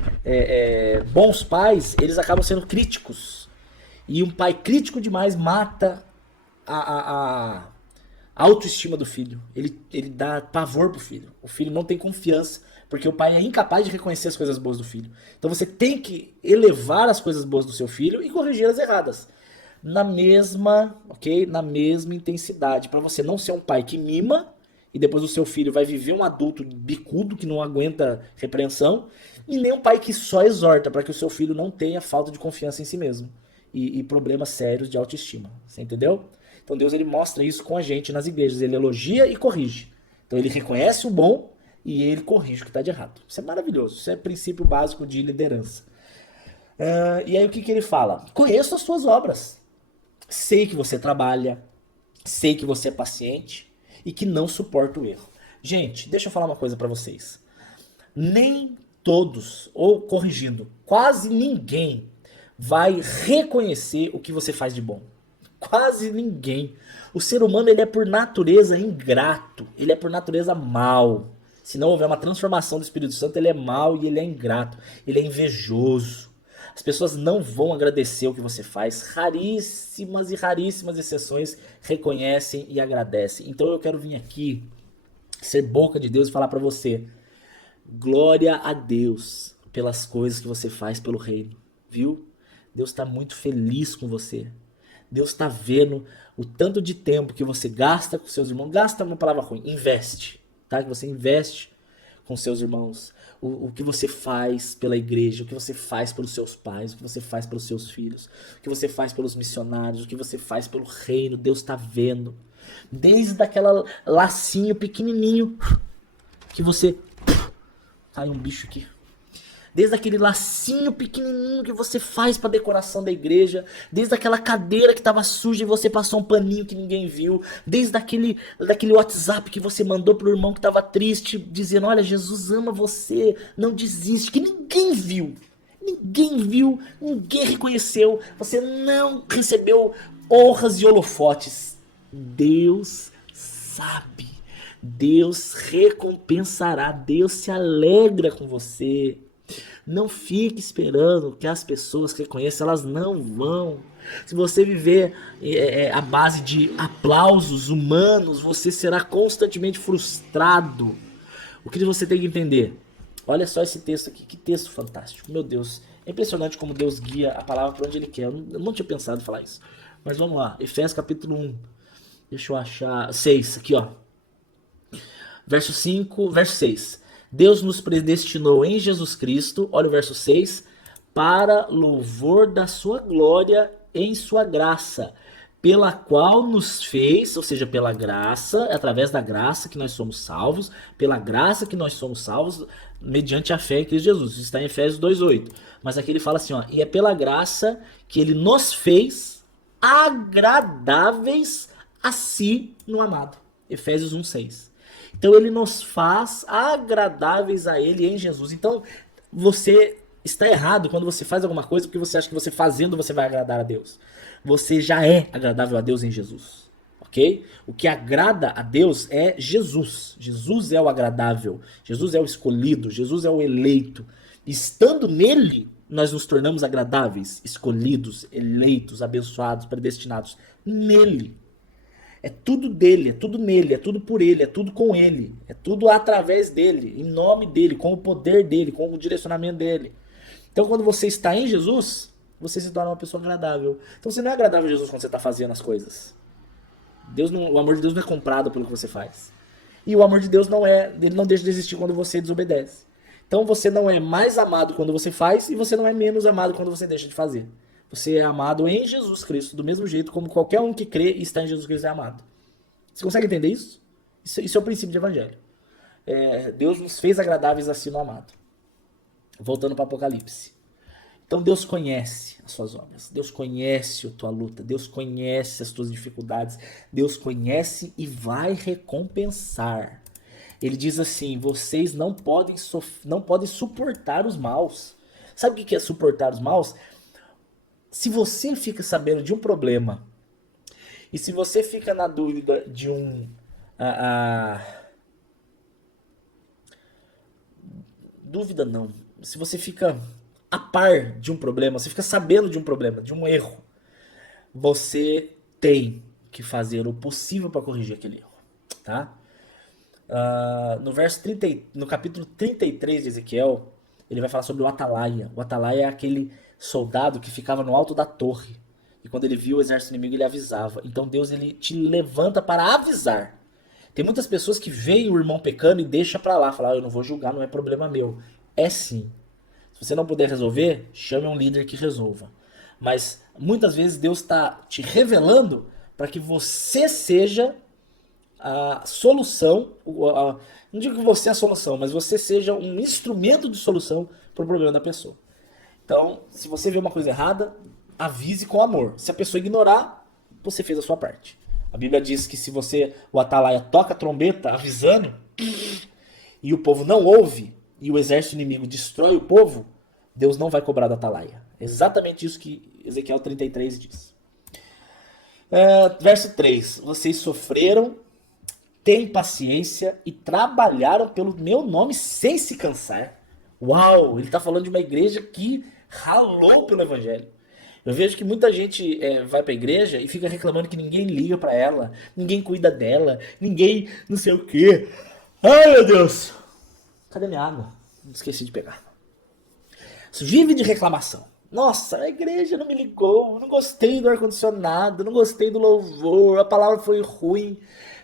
bons pais, eles acabam sendo críticos. E um pai crítico demais mata a autoestima do filho. Ele dá pavor pro filho. O filho não tem confiança, porque o pai é incapaz de reconhecer as coisas boas do filho. Então você tem que elevar as coisas boas do seu filho e corrigir as erradas. Na mesma, ok? Na mesma intensidade. Para você não ser um pai que mima e depois o seu filho vai viver um adulto bicudo que não aguenta repreensão, e nem um pai que só exorta para que o seu filho não tenha falta de confiança em si mesmo e problemas sérios de autoestima. Você entendeu? Então Deus ele mostra isso com a gente nas igrejas. Ele elogia e corrige. Então ele reconhece o bom e ele corrige o que está de errado. Isso é maravilhoso. Isso é princípio básico de liderança. E aí o que ele fala? Conheço as suas obras. Sei que você trabalha. Sei que você é paciente e que não suporta o erro. Gente, deixa eu falar uma coisa para vocês. Nem todos, ou corrigindo, quase ninguém vai reconhecer o que você faz de bom. Quase ninguém. O ser humano ele é por natureza ingrato. Ele é por natureza mau. Se não houver uma transformação do Espírito Santo, ele é mau e ele é ingrato. Ele é invejoso. As pessoas não vão agradecer o que você faz. Raríssimas e raríssimas exceções reconhecem e agradecem. Então eu quero vir aqui, ser boca de Deus e falar para você: glória a Deus pelas coisas que você faz pelo reino. Viu? Deus está muito feliz com você. Deus está vendo o tanto de tempo que você gasta com seus irmãos. Gasta é uma palavra ruim, investe, tá? Que você investe com seus irmãos. O que você faz pela igreja, o que você faz pelos seus pais, o que você faz pelos seus filhos, o que você faz pelos missionários, o que você faz pelo reino. Deus está vendo. Desde aquela lacinho pequenininho que você... Caiu um bicho aqui. Desde aquele lacinho pequenininho que você faz para decoração da igreja, desde aquela cadeira que estava suja e você passou um paninho que ninguém viu, desde daquele WhatsApp que você mandou pro irmão que estava triste, dizendo: olha, Jesus ama você, não desiste, que ninguém viu, ninguém reconheceu, você não recebeu honras e holofotes. Deus sabe. Deus recompensará, Deus se alegra com você. Não fique esperando que as pessoas que conhecem, elas não vão. Se você viver à base de aplausos humanos, você será constantemente frustrado. O que você tem que entender? Olha só esse texto aqui, que texto fantástico. Meu Deus, é impressionante como Deus guia a palavra para onde Ele quer. Eu não tinha pensado em falar isso. Mas vamos lá, Efésios capítulo 1. Deixa eu achar. 6, aqui ó. Verso 5, verso 6. Deus nos predestinou em Jesus Cristo, olha o verso 6, para louvor da sua glória em sua graça, pela qual nos fez, ou seja, pela graça, é através da graça que nós somos salvos, pela graça que nós somos salvos, mediante a fé em Cristo Jesus. Isso está em Efésios 2:8. Mas aqui ele fala assim, ó, e é pela graça que ele nos fez agradáveis a si no amado. Efésios 1:6. Então ele nos faz agradáveis a ele em Jesus. Então você está errado quando você faz alguma coisa porque você acha que você fazendo você vai agradar a Deus. Você já é agradável a Deus em Jesus. Ok? O que agrada a Deus é Jesus. Jesus é o agradável. Jesus é o escolhido. Jesus é o eleito. Estando nele, nós nos tornamos agradáveis, escolhidos, eleitos, abençoados, predestinados. Nele. É tudo dele, é tudo nele, é tudo por ele, é tudo com ele, é tudo através dele, em nome dele, com o poder dele, com o direcionamento dele. Então quando você está em Jesus, você se torna uma pessoa agradável. Então você não é agradável a Jesus quando você está fazendo as coisas. O amor de Deus não é comprado pelo que você faz. E o amor de Deus ele não deixa de existir quando você desobedece. Então você não é mais amado quando você faz e você não é menos amado quando você deixa de fazer. Você é amado em Jesus Cristo, do mesmo jeito como qualquer um que crê e está em Jesus Cristo é amado. Você consegue entender isso? Isso é o princípio de evangelho. Deus nos fez agradáveis assim no amado. Voltando para Apocalipse. Então Deus conhece as suas obras. Deus conhece a tua luta. Deus conhece as tuas dificuldades. Deus conhece e vai recompensar. Ele diz assim, vocês não podem suportar os maus. Sabe o que é suportar os maus? Se você fica sabendo de um problema e se você fica na dúvida de dúvida não. Se você fica a par de um problema, você fica sabendo de um problema, de um erro, você tem que fazer o possível para corrigir aquele erro, tá? No capítulo 33 de Ezequiel, ele vai falar sobre o atalaia. O atalaia é aquele soldado que ficava no alto da torre. E quando ele viu o exército inimigo, ele avisava. Então Deus ele te levanta para avisar. Tem muitas pessoas que veem o irmão pecando e deixa para lá. Falar, eu não vou julgar, não é problema meu. É sim. Se você não puder resolver, chame um líder que resolva. Mas muitas vezes Deus está te revelando para que você seja a solução. Não digo que você é a solução, mas você seja um instrumento de solução para o problema da pessoa. Então, se você vê uma coisa errada, avise com amor. Se a pessoa ignorar, você fez a sua parte. A Bíblia diz que se o atalaia toca a trombeta avisando e o povo não ouve e o exército inimigo destrói o povo, Deus não vai cobrar do atalaia. É exatamente isso que Ezequiel 33 diz. Verso 3. Vocês sofreram, têm paciência e trabalharam pelo meu nome sem se cansar. Uau, ele está falando de uma igreja que ralou pelo evangelho. Eu vejo que muita gente vai pra igreja e fica reclamando que ninguém liga pra ela, ninguém cuida dela, ninguém não sei o quê. Ai, meu Deus. Cadê minha água? Esqueci de pegar. Vive de reclamação. Nossa, a igreja não me ligou, não gostei do ar-condicionado, não gostei do louvor, a palavra foi ruim.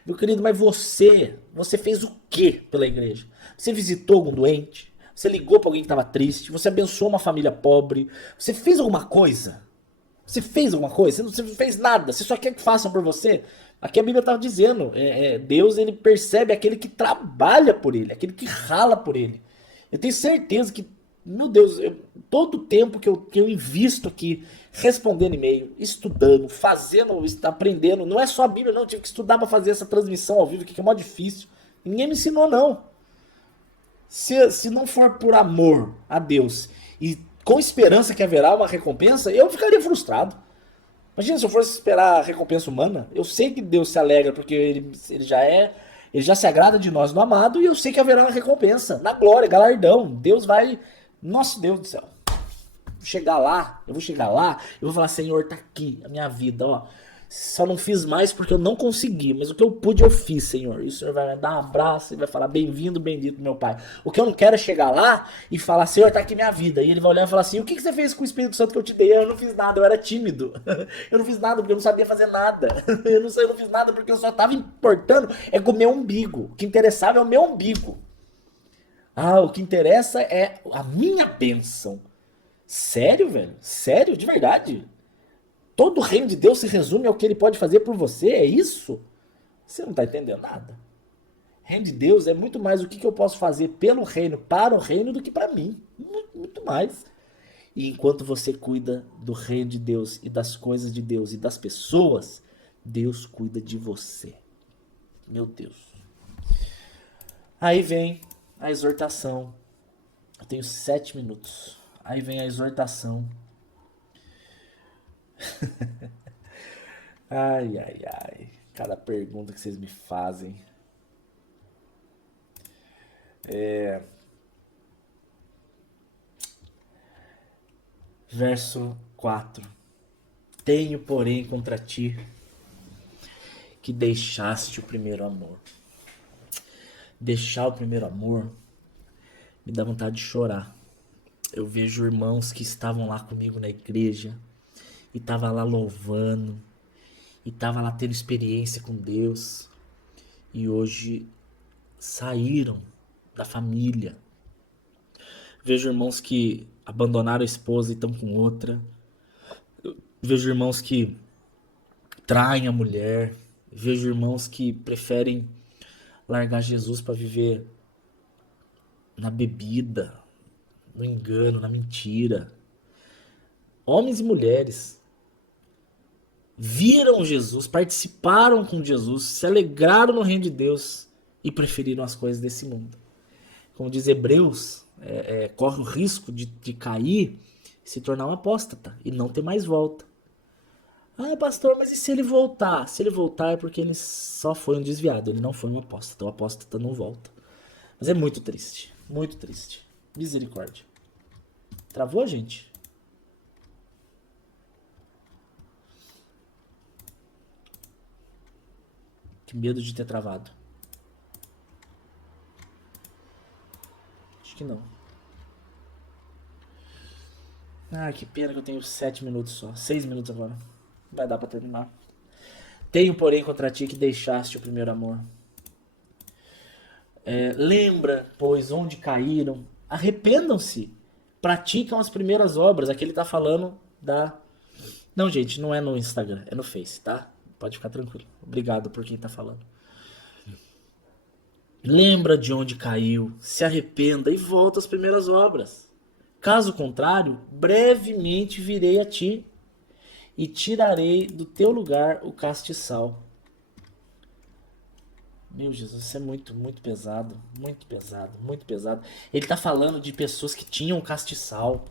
Meu querido, mas você fez o que pela igreja? Você visitou algum doente? Você ligou pra alguém que estava triste? Você abençoou uma família pobre? Você fez alguma coisa? Você fez alguma coisa? Você não fez nada. Você só quer que façam por você? Aqui a Bíblia está dizendo, Deus ele percebe aquele que trabalha por ele, aquele que rala por ele. Eu tenho certeza que, meu Deus, todo o tempo que eu invisto aqui, respondendo e-mail, estudando, fazendo, aprendendo, não é só a Bíblia não, eu tive que estudar para fazer essa transmissão ao vivo, que é mó difícil. Ninguém me ensinou não. Se não for por amor a Deus e com esperança que haverá uma recompensa, eu ficaria frustrado. Imagina se eu fosse esperar a recompensa humana. Eu sei que Deus se alegra porque ele Ele já se agrada de nós no amado e eu sei que haverá uma recompensa, na glória, galardão. Deus vai... Nosso Deus do céu. Eu vou chegar lá, eu vou falar, Senhor, tá aqui a minha vida, ó. Só não fiz mais porque eu não consegui, mas o que eu pude eu fiz, Senhor. E o Senhor vai me dar um abraço e vai falar, bem-vindo, bendito, meu Pai. O que eu não quero é chegar lá e falar, Senhor, tá aqui minha vida. E ele vai olhar e falar assim, o que você fez com o Espírito Santo que eu te dei? Eu não fiz nada, eu era tímido. Eu não fiz nada porque eu não sabia fazer nada. Eu não fiz nada porque eu só tava importando é com o meu umbigo. O que interessava é o meu umbigo. Ah, o que interessa é a minha bênção. Sério, velho? Sério? De verdade? Todo o reino de Deus se resume ao que ele pode fazer por você? É isso? Você não está entendendo nada. O reino de Deus é muito mais o que eu posso fazer pelo reino, para o reino, do que para mim. Muito, muito mais. E enquanto você cuida do reino de Deus e das coisas de Deus e das pessoas, Deus cuida de você. Meu Deus. Aí vem a exortação. Eu tenho 7 minutos. Aí vem a exortação. Ai, ai, ai. Cada pergunta que vocês me fazem. Verso 4. Tenho, porém, contra ti que deixaste o primeiro amor. Deixar o primeiro amor me dá vontade de chorar. Eu vejo irmãos que estavam lá comigo na igreja e estavam lá louvando e estavam lá tendo experiência com Deus e hoje saíram da família. Vejo irmãos que abandonaram a esposa e estão com outra. Vejo irmãos que traem a mulher. Vejo irmãos que preferem largar Jesus para viver na bebida, no engano, na mentira. Homens e mulheres viram Jesus, participaram com Jesus, se alegraram no reino de Deus e preferiram as coisas desse mundo. Como diz Hebreus, corre o risco de cair e se tornar um apóstata e não ter mais volta. Ah, pastor, mas e se ele voltar? Se ele voltar é porque ele só foi um desviado, ele não foi um apóstata. O apóstata não volta. Mas é muito triste, muito triste. Misericórdia. Travou, gente? Que medo de ter travado. Acho que não. Ah, que pena que eu tenho 7 minutos só. 6 minutos agora. Vai dar pra terminar. Tenho, porém, contra ti que deixaste o primeiro amor. Lembra, pois, onde caíram. Arrependam-se. Praticam as primeiras obras. Aqui ele tá falando da... Não, gente, não é no Instagram. É no Face, tá? Pode ficar tranquilo. Obrigado por quem tá falando. Lembra de onde caiu. Se arrependa e volta às primeiras obras. Caso contrário, brevemente virei a ti e tirarei do teu lugar o castiçal. Meu Jesus, isso é muito, muito pesado. Muito pesado, muito pesado. Ele tá falando de pessoas que tinham castiçal.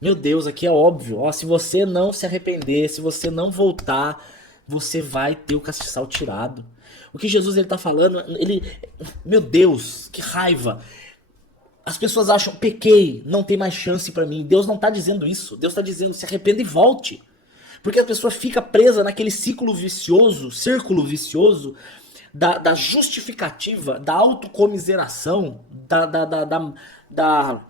Meu Deus, aqui é óbvio. Ó, se você não se arrepender, se você não voltar, você vai ter o castiçal tirado. O que Jesus ele tá falando, ele... Meu Deus, que raiva. As pessoas acham, pequei, não tem mais chance pra mim. Deus não tá dizendo isso. Deus tá dizendo, se arrependa e volte. Porque a pessoa fica presa naquele círculo vicioso da justificativa, da autocomiseração, da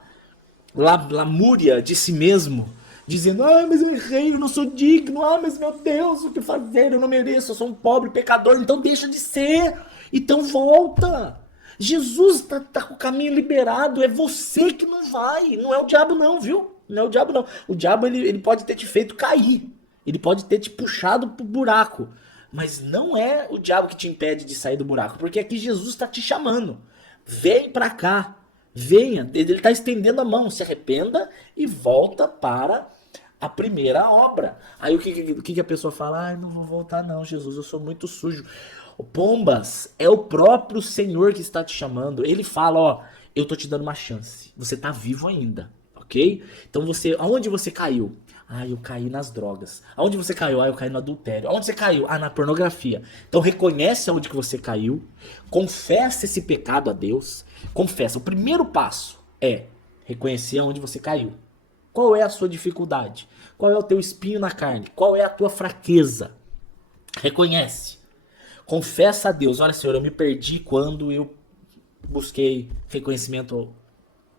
lamúria de si mesmo, dizendo, ah, mas eu errei, eu não sou digno, ah, mas meu Deus, o que fazer, eu não mereço, eu sou um pobre pecador, então deixa de ser, então volta. Jesus tá com o caminho liberado, é você que não vai, não é o diabo não, viu? Não é o diabo não. O diabo ele pode ter te feito cair, ele pode ter te puxado pro buraco, mas não é o diabo que te impede de sair do buraco, porque aqui Jesus está te chamando. Vem pra cá, venha, ele está estendendo a mão, se arrependa e volta para a primeira obra. Aí o que a pessoa fala? Ai, não vou voltar não, Jesus, eu sou muito sujo. Pombas, é o próprio Senhor que está te chamando. Ele fala, ó, eu tô te dando uma chance, você tá vivo ainda. ok? Então aonde você caiu? Ah, eu caí nas drogas. Aonde você caiu? Ah, eu caí no adultério. Aonde você caiu? Ah, na pornografia. Então reconhece aonde que você caiu, confessa esse pecado a Deus, confessa. O primeiro passo é reconhecer aonde você caiu. Qual é a sua dificuldade? Qual é o teu espinho na carne? Qual é a tua fraqueza? Reconhece. Confessa a Deus. Olha, Senhor, eu me perdi quando eu busquei reconhecimento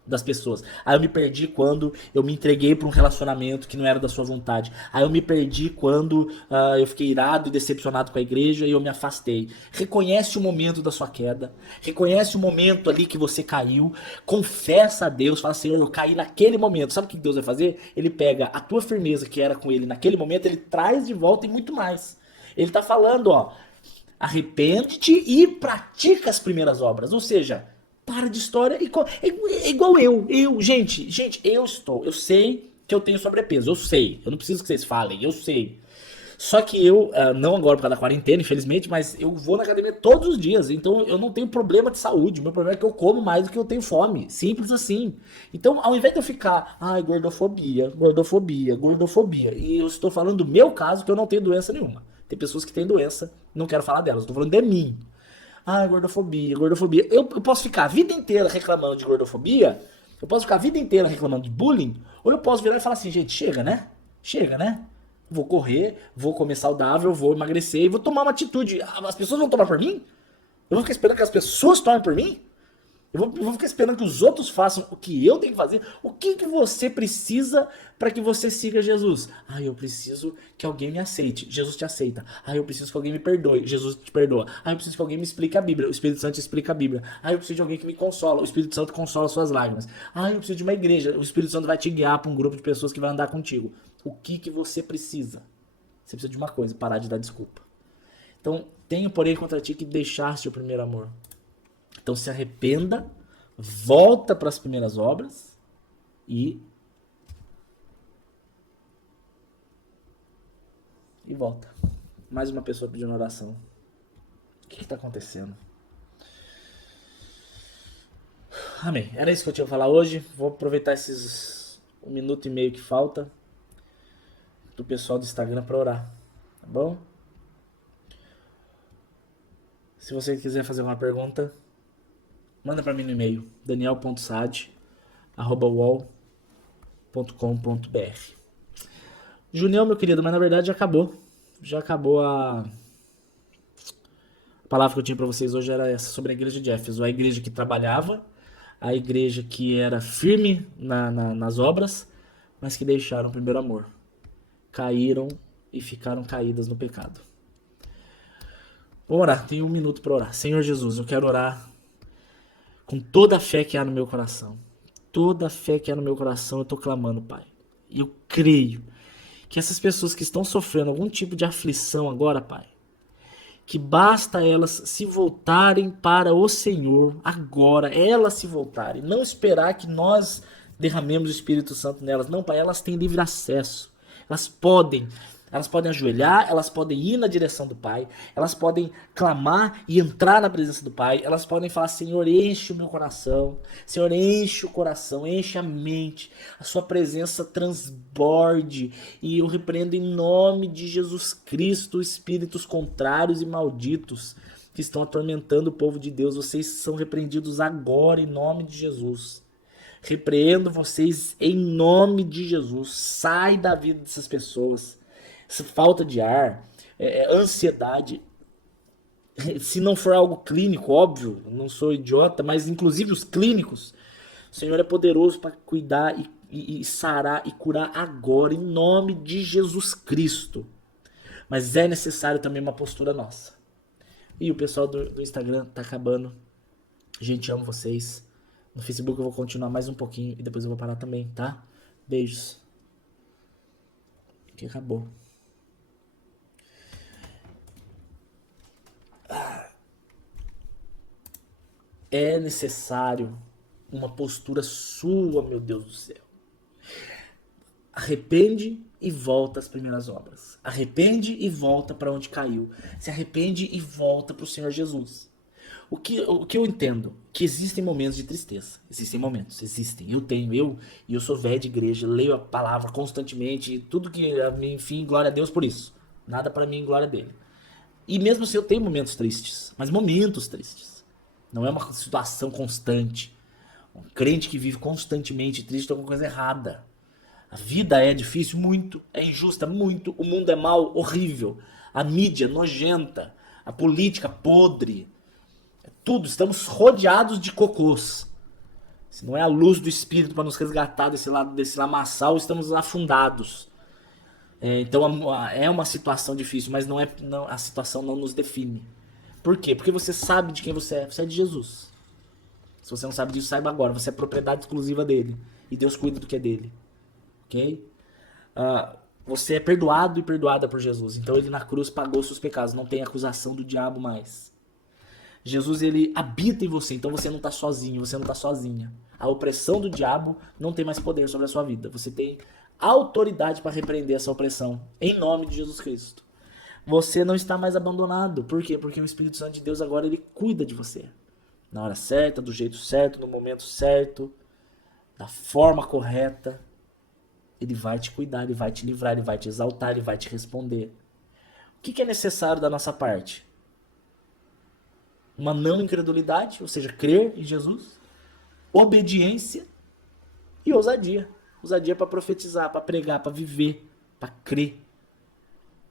das pessoas. Aí eu me perdi quando eu me entreguei para um relacionamento que não era da sua vontade. Aí eu me perdi quando eu fiquei irado e decepcionado com a igreja e eu me afastei. Reconhece o momento da sua queda. Reconhece o momento ali que você caiu. Confessa a Deus. Fala, Senhor, eu caí naquele momento. Sabe o que Deus vai fazer? Ele pega a tua firmeza que era com ele naquele momento, ele traz de volta e muito mais. Ele tá falando, ó, arrepende-te e pratica as primeiras obras. Ou seja, para de história e é igual gente, eu sei que eu tenho sobrepeso, eu sei, eu não preciso que vocês falem, eu sei. Só que eu, não agora por causa da quarentena, infelizmente, mas eu vou na academia todos os dias, então eu não tenho problema de saúde, o meu problema é que eu como mais do que eu tenho fome, simples assim. Então, ao invés de eu ficar, ai, gordofobia, gordofobia, gordofobia, e eu estou falando do meu caso, que eu não tenho doença nenhuma. Tem pessoas que têm doença, não quero falar delas, estou falando de mim. Ah, gordofobia, gordofobia. Eu posso ficar a vida inteira reclamando de gordofobia, eu posso ficar a vida inteira reclamando de bullying, ou eu posso virar e falar assim, gente, chega, né? Chega, né? Vou correr, vou comer saudável, vou emagrecer e vou tomar uma atitude. As pessoas vão tomar por mim? Eu vou ficar esperando que as pessoas tomem por mim? Eu vou ficar esperando que os outros façam o que eu tenho que fazer. O que, que você precisa para que você siga Jesus? Ah, eu preciso que alguém me aceite. Jesus te aceita. Ah, eu preciso que alguém me perdoe. Jesus te perdoa. Ah, eu preciso que alguém me explique a Bíblia. O Espírito Santo explica a Bíblia. Ah, eu preciso de alguém que me consola. O Espírito Santo consola suas lágrimas. Ah, eu preciso de uma igreja. O Espírito Santo vai te guiar para um grupo de pessoas que vai andar contigo. O que, que você precisa? Você precisa de uma coisa, parar de dar desculpa. Então, tenho, porém, contra ti que deixaste o primeiro amor. Então se arrependa, volta para as primeiras obras e volta. Mais uma pessoa pedindo oração. O que está acontecendo? Amém. Era isso que eu tinha que falar hoje. Vou aproveitar esses 1 minuto e meio que falta do pessoal do Instagram para orar. Tá bom? Se você quiser fazer uma pergunta, manda para mim no e-mail, daniel.sad@uol.com.br. Junião, meu querido, mas na verdade já acabou. Já acabou a palavra que eu tinha para vocês hoje era essa, sobre a igreja de Éfeso. A igreja que trabalhava, a igreja que era firme nas obras, mas que deixaram o primeiro amor. Caíram e ficaram caídas no pecado. Vou orar, tenho 1 minuto para orar. Senhor Jesus, eu quero orar com toda a fé que há no meu coração. Toda a fé que há no meu coração, eu estou clamando, Pai. E eu creio que essas pessoas que estão sofrendo algum tipo de aflição agora, Pai, que basta elas se voltarem para o Senhor agora, elas se voltarem, não esperar que nós derramemos o Espírito Santo nelas. Não, Pai, elas têm livre acesso. Elas podem ajoelhar, elas podem ir na direção do Pai, elas podem clamar e entrar na presença do Pai, elas podem falar, Senhor, enche o meu coração, Senhor, enche o coração, enche a mente, a sua presença transborde, e eu repreendo em nome de Jesus Cristo espíritos contrários e malditos que estão atormentando o povo de Deus. Vocês são repreendidos agora em nome de Jesus. Repreendo vocês em nome de Jesus. Sai da vida dessas pessoas. Essa falta de ar, ansiedade. Se não for algo clínico, óbvio, não sou idiota, mas inclusive os clínicos, o Senhor é poderoso para cuidar e sarar e curar agora, em nome de Jesus Cristo. Mas é necessário também uma postura nossa. E o pessoal do Instagram tá acabando. Gente, amo vocês. No Facebook eu vou continuar mais um pouquinho e depois eu vou parar também, tá? Beijos. Que acabou. É necessário uma postura sua, meu Deus do céu. Arrepende e volta às primeiras obras. Arrepende e volta para onde caiu. Se arrepende e volta para o Senhor Jesus. O que eu entendo? Que existem momentos de tristeza. Existem momentos, existem. E eu sou velho de igreja, leio a palavra constantemente, tudo que, enfim, glória a Deus por isso. Nada pra mim, glória dele. E mesmo assim eu tenho momentos tristes, mas momentos tristes. Não é uma situação constante. Um crente que vive constantemente triste tem alguma coisa errada. A vida é difícil, muito. É injusta, muito. O mundo é mau, horrível. A mídia nojenta. A política podre. Tudo, estamos rodeados de cocôs. Se não é a luz do Espírito para nos resgatar desse lamaçal, estamos afundados. Então é uma situação difícil, mas a situação não nos define. Por quê? Porque você sabe de quem você é. Você é de Jesus. Se você não sabe disso, saiba agora. Você é propriedade exclusiva dele. E Deus cuida do que é dele. Ok? Você é perdoado e perdoada por Jesus. Então ele na cruz pagou seus pecados. Não tem acusação do diabo mais. Jesus, ele habita em você, então você não está sozinho, você não está sozinha. A opressão do diabo não tem mais poder sobre a sua vida. Você tem autoridade para repreender essa opressão, em nome de Jesus Cristo. Você não está mais abandonado. Por quê? Porque o Espírito Santo de Deus agora, ele cuida de você. Na hora certa, do jeito certo, no momento certo, da forma correta. Ele vai te cuidar, ele vai te livrar, ele vai te exaltar, ele vai te responder. O que é necessário da nossa parte? Uma não incredulidade, ou seja, crer em Jesus, obediência e ousadia. Ousadia para profetizar, para pregar, para viver, para crer.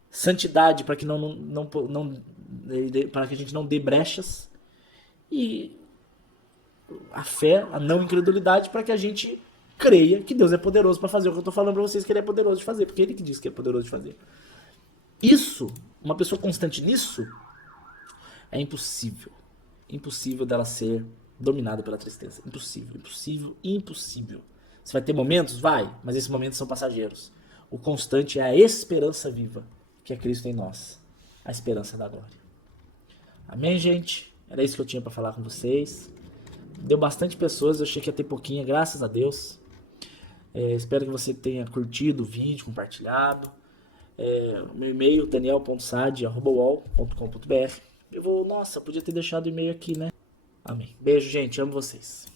Santidade para que para que a gente não dê brechas. E a fé, a não incredulidade para que a gente creia que Deus é poderoso para fazer o que eu estou falando para vocês que ele é poderoso de fazer, porque ele que diz que é poderoso de fazer. Isso, uma pessoa constante nisso, é impossível. Impossível dela ser dominada pela tristeza. Impossível, impossível, impossível. Você vai ter momentos? Vai, mas esses momentos são passageiros. O constante é a esperança viva, que é Cristo em nós. A esperança da glória. Amém, gente? Era isso que eu tinha para falar com vocês. Deu bastante pessoas, eu achei que ia ter pouquinha, graças a Deus. Espero que você tenha curtido o vídeo, compartilhado. Meu e-mail, daniel.sad@uol.com.br. Nossa, podia ter deixado o e-mail aqui, né? Amém. Beijo, gente. Amo vocês.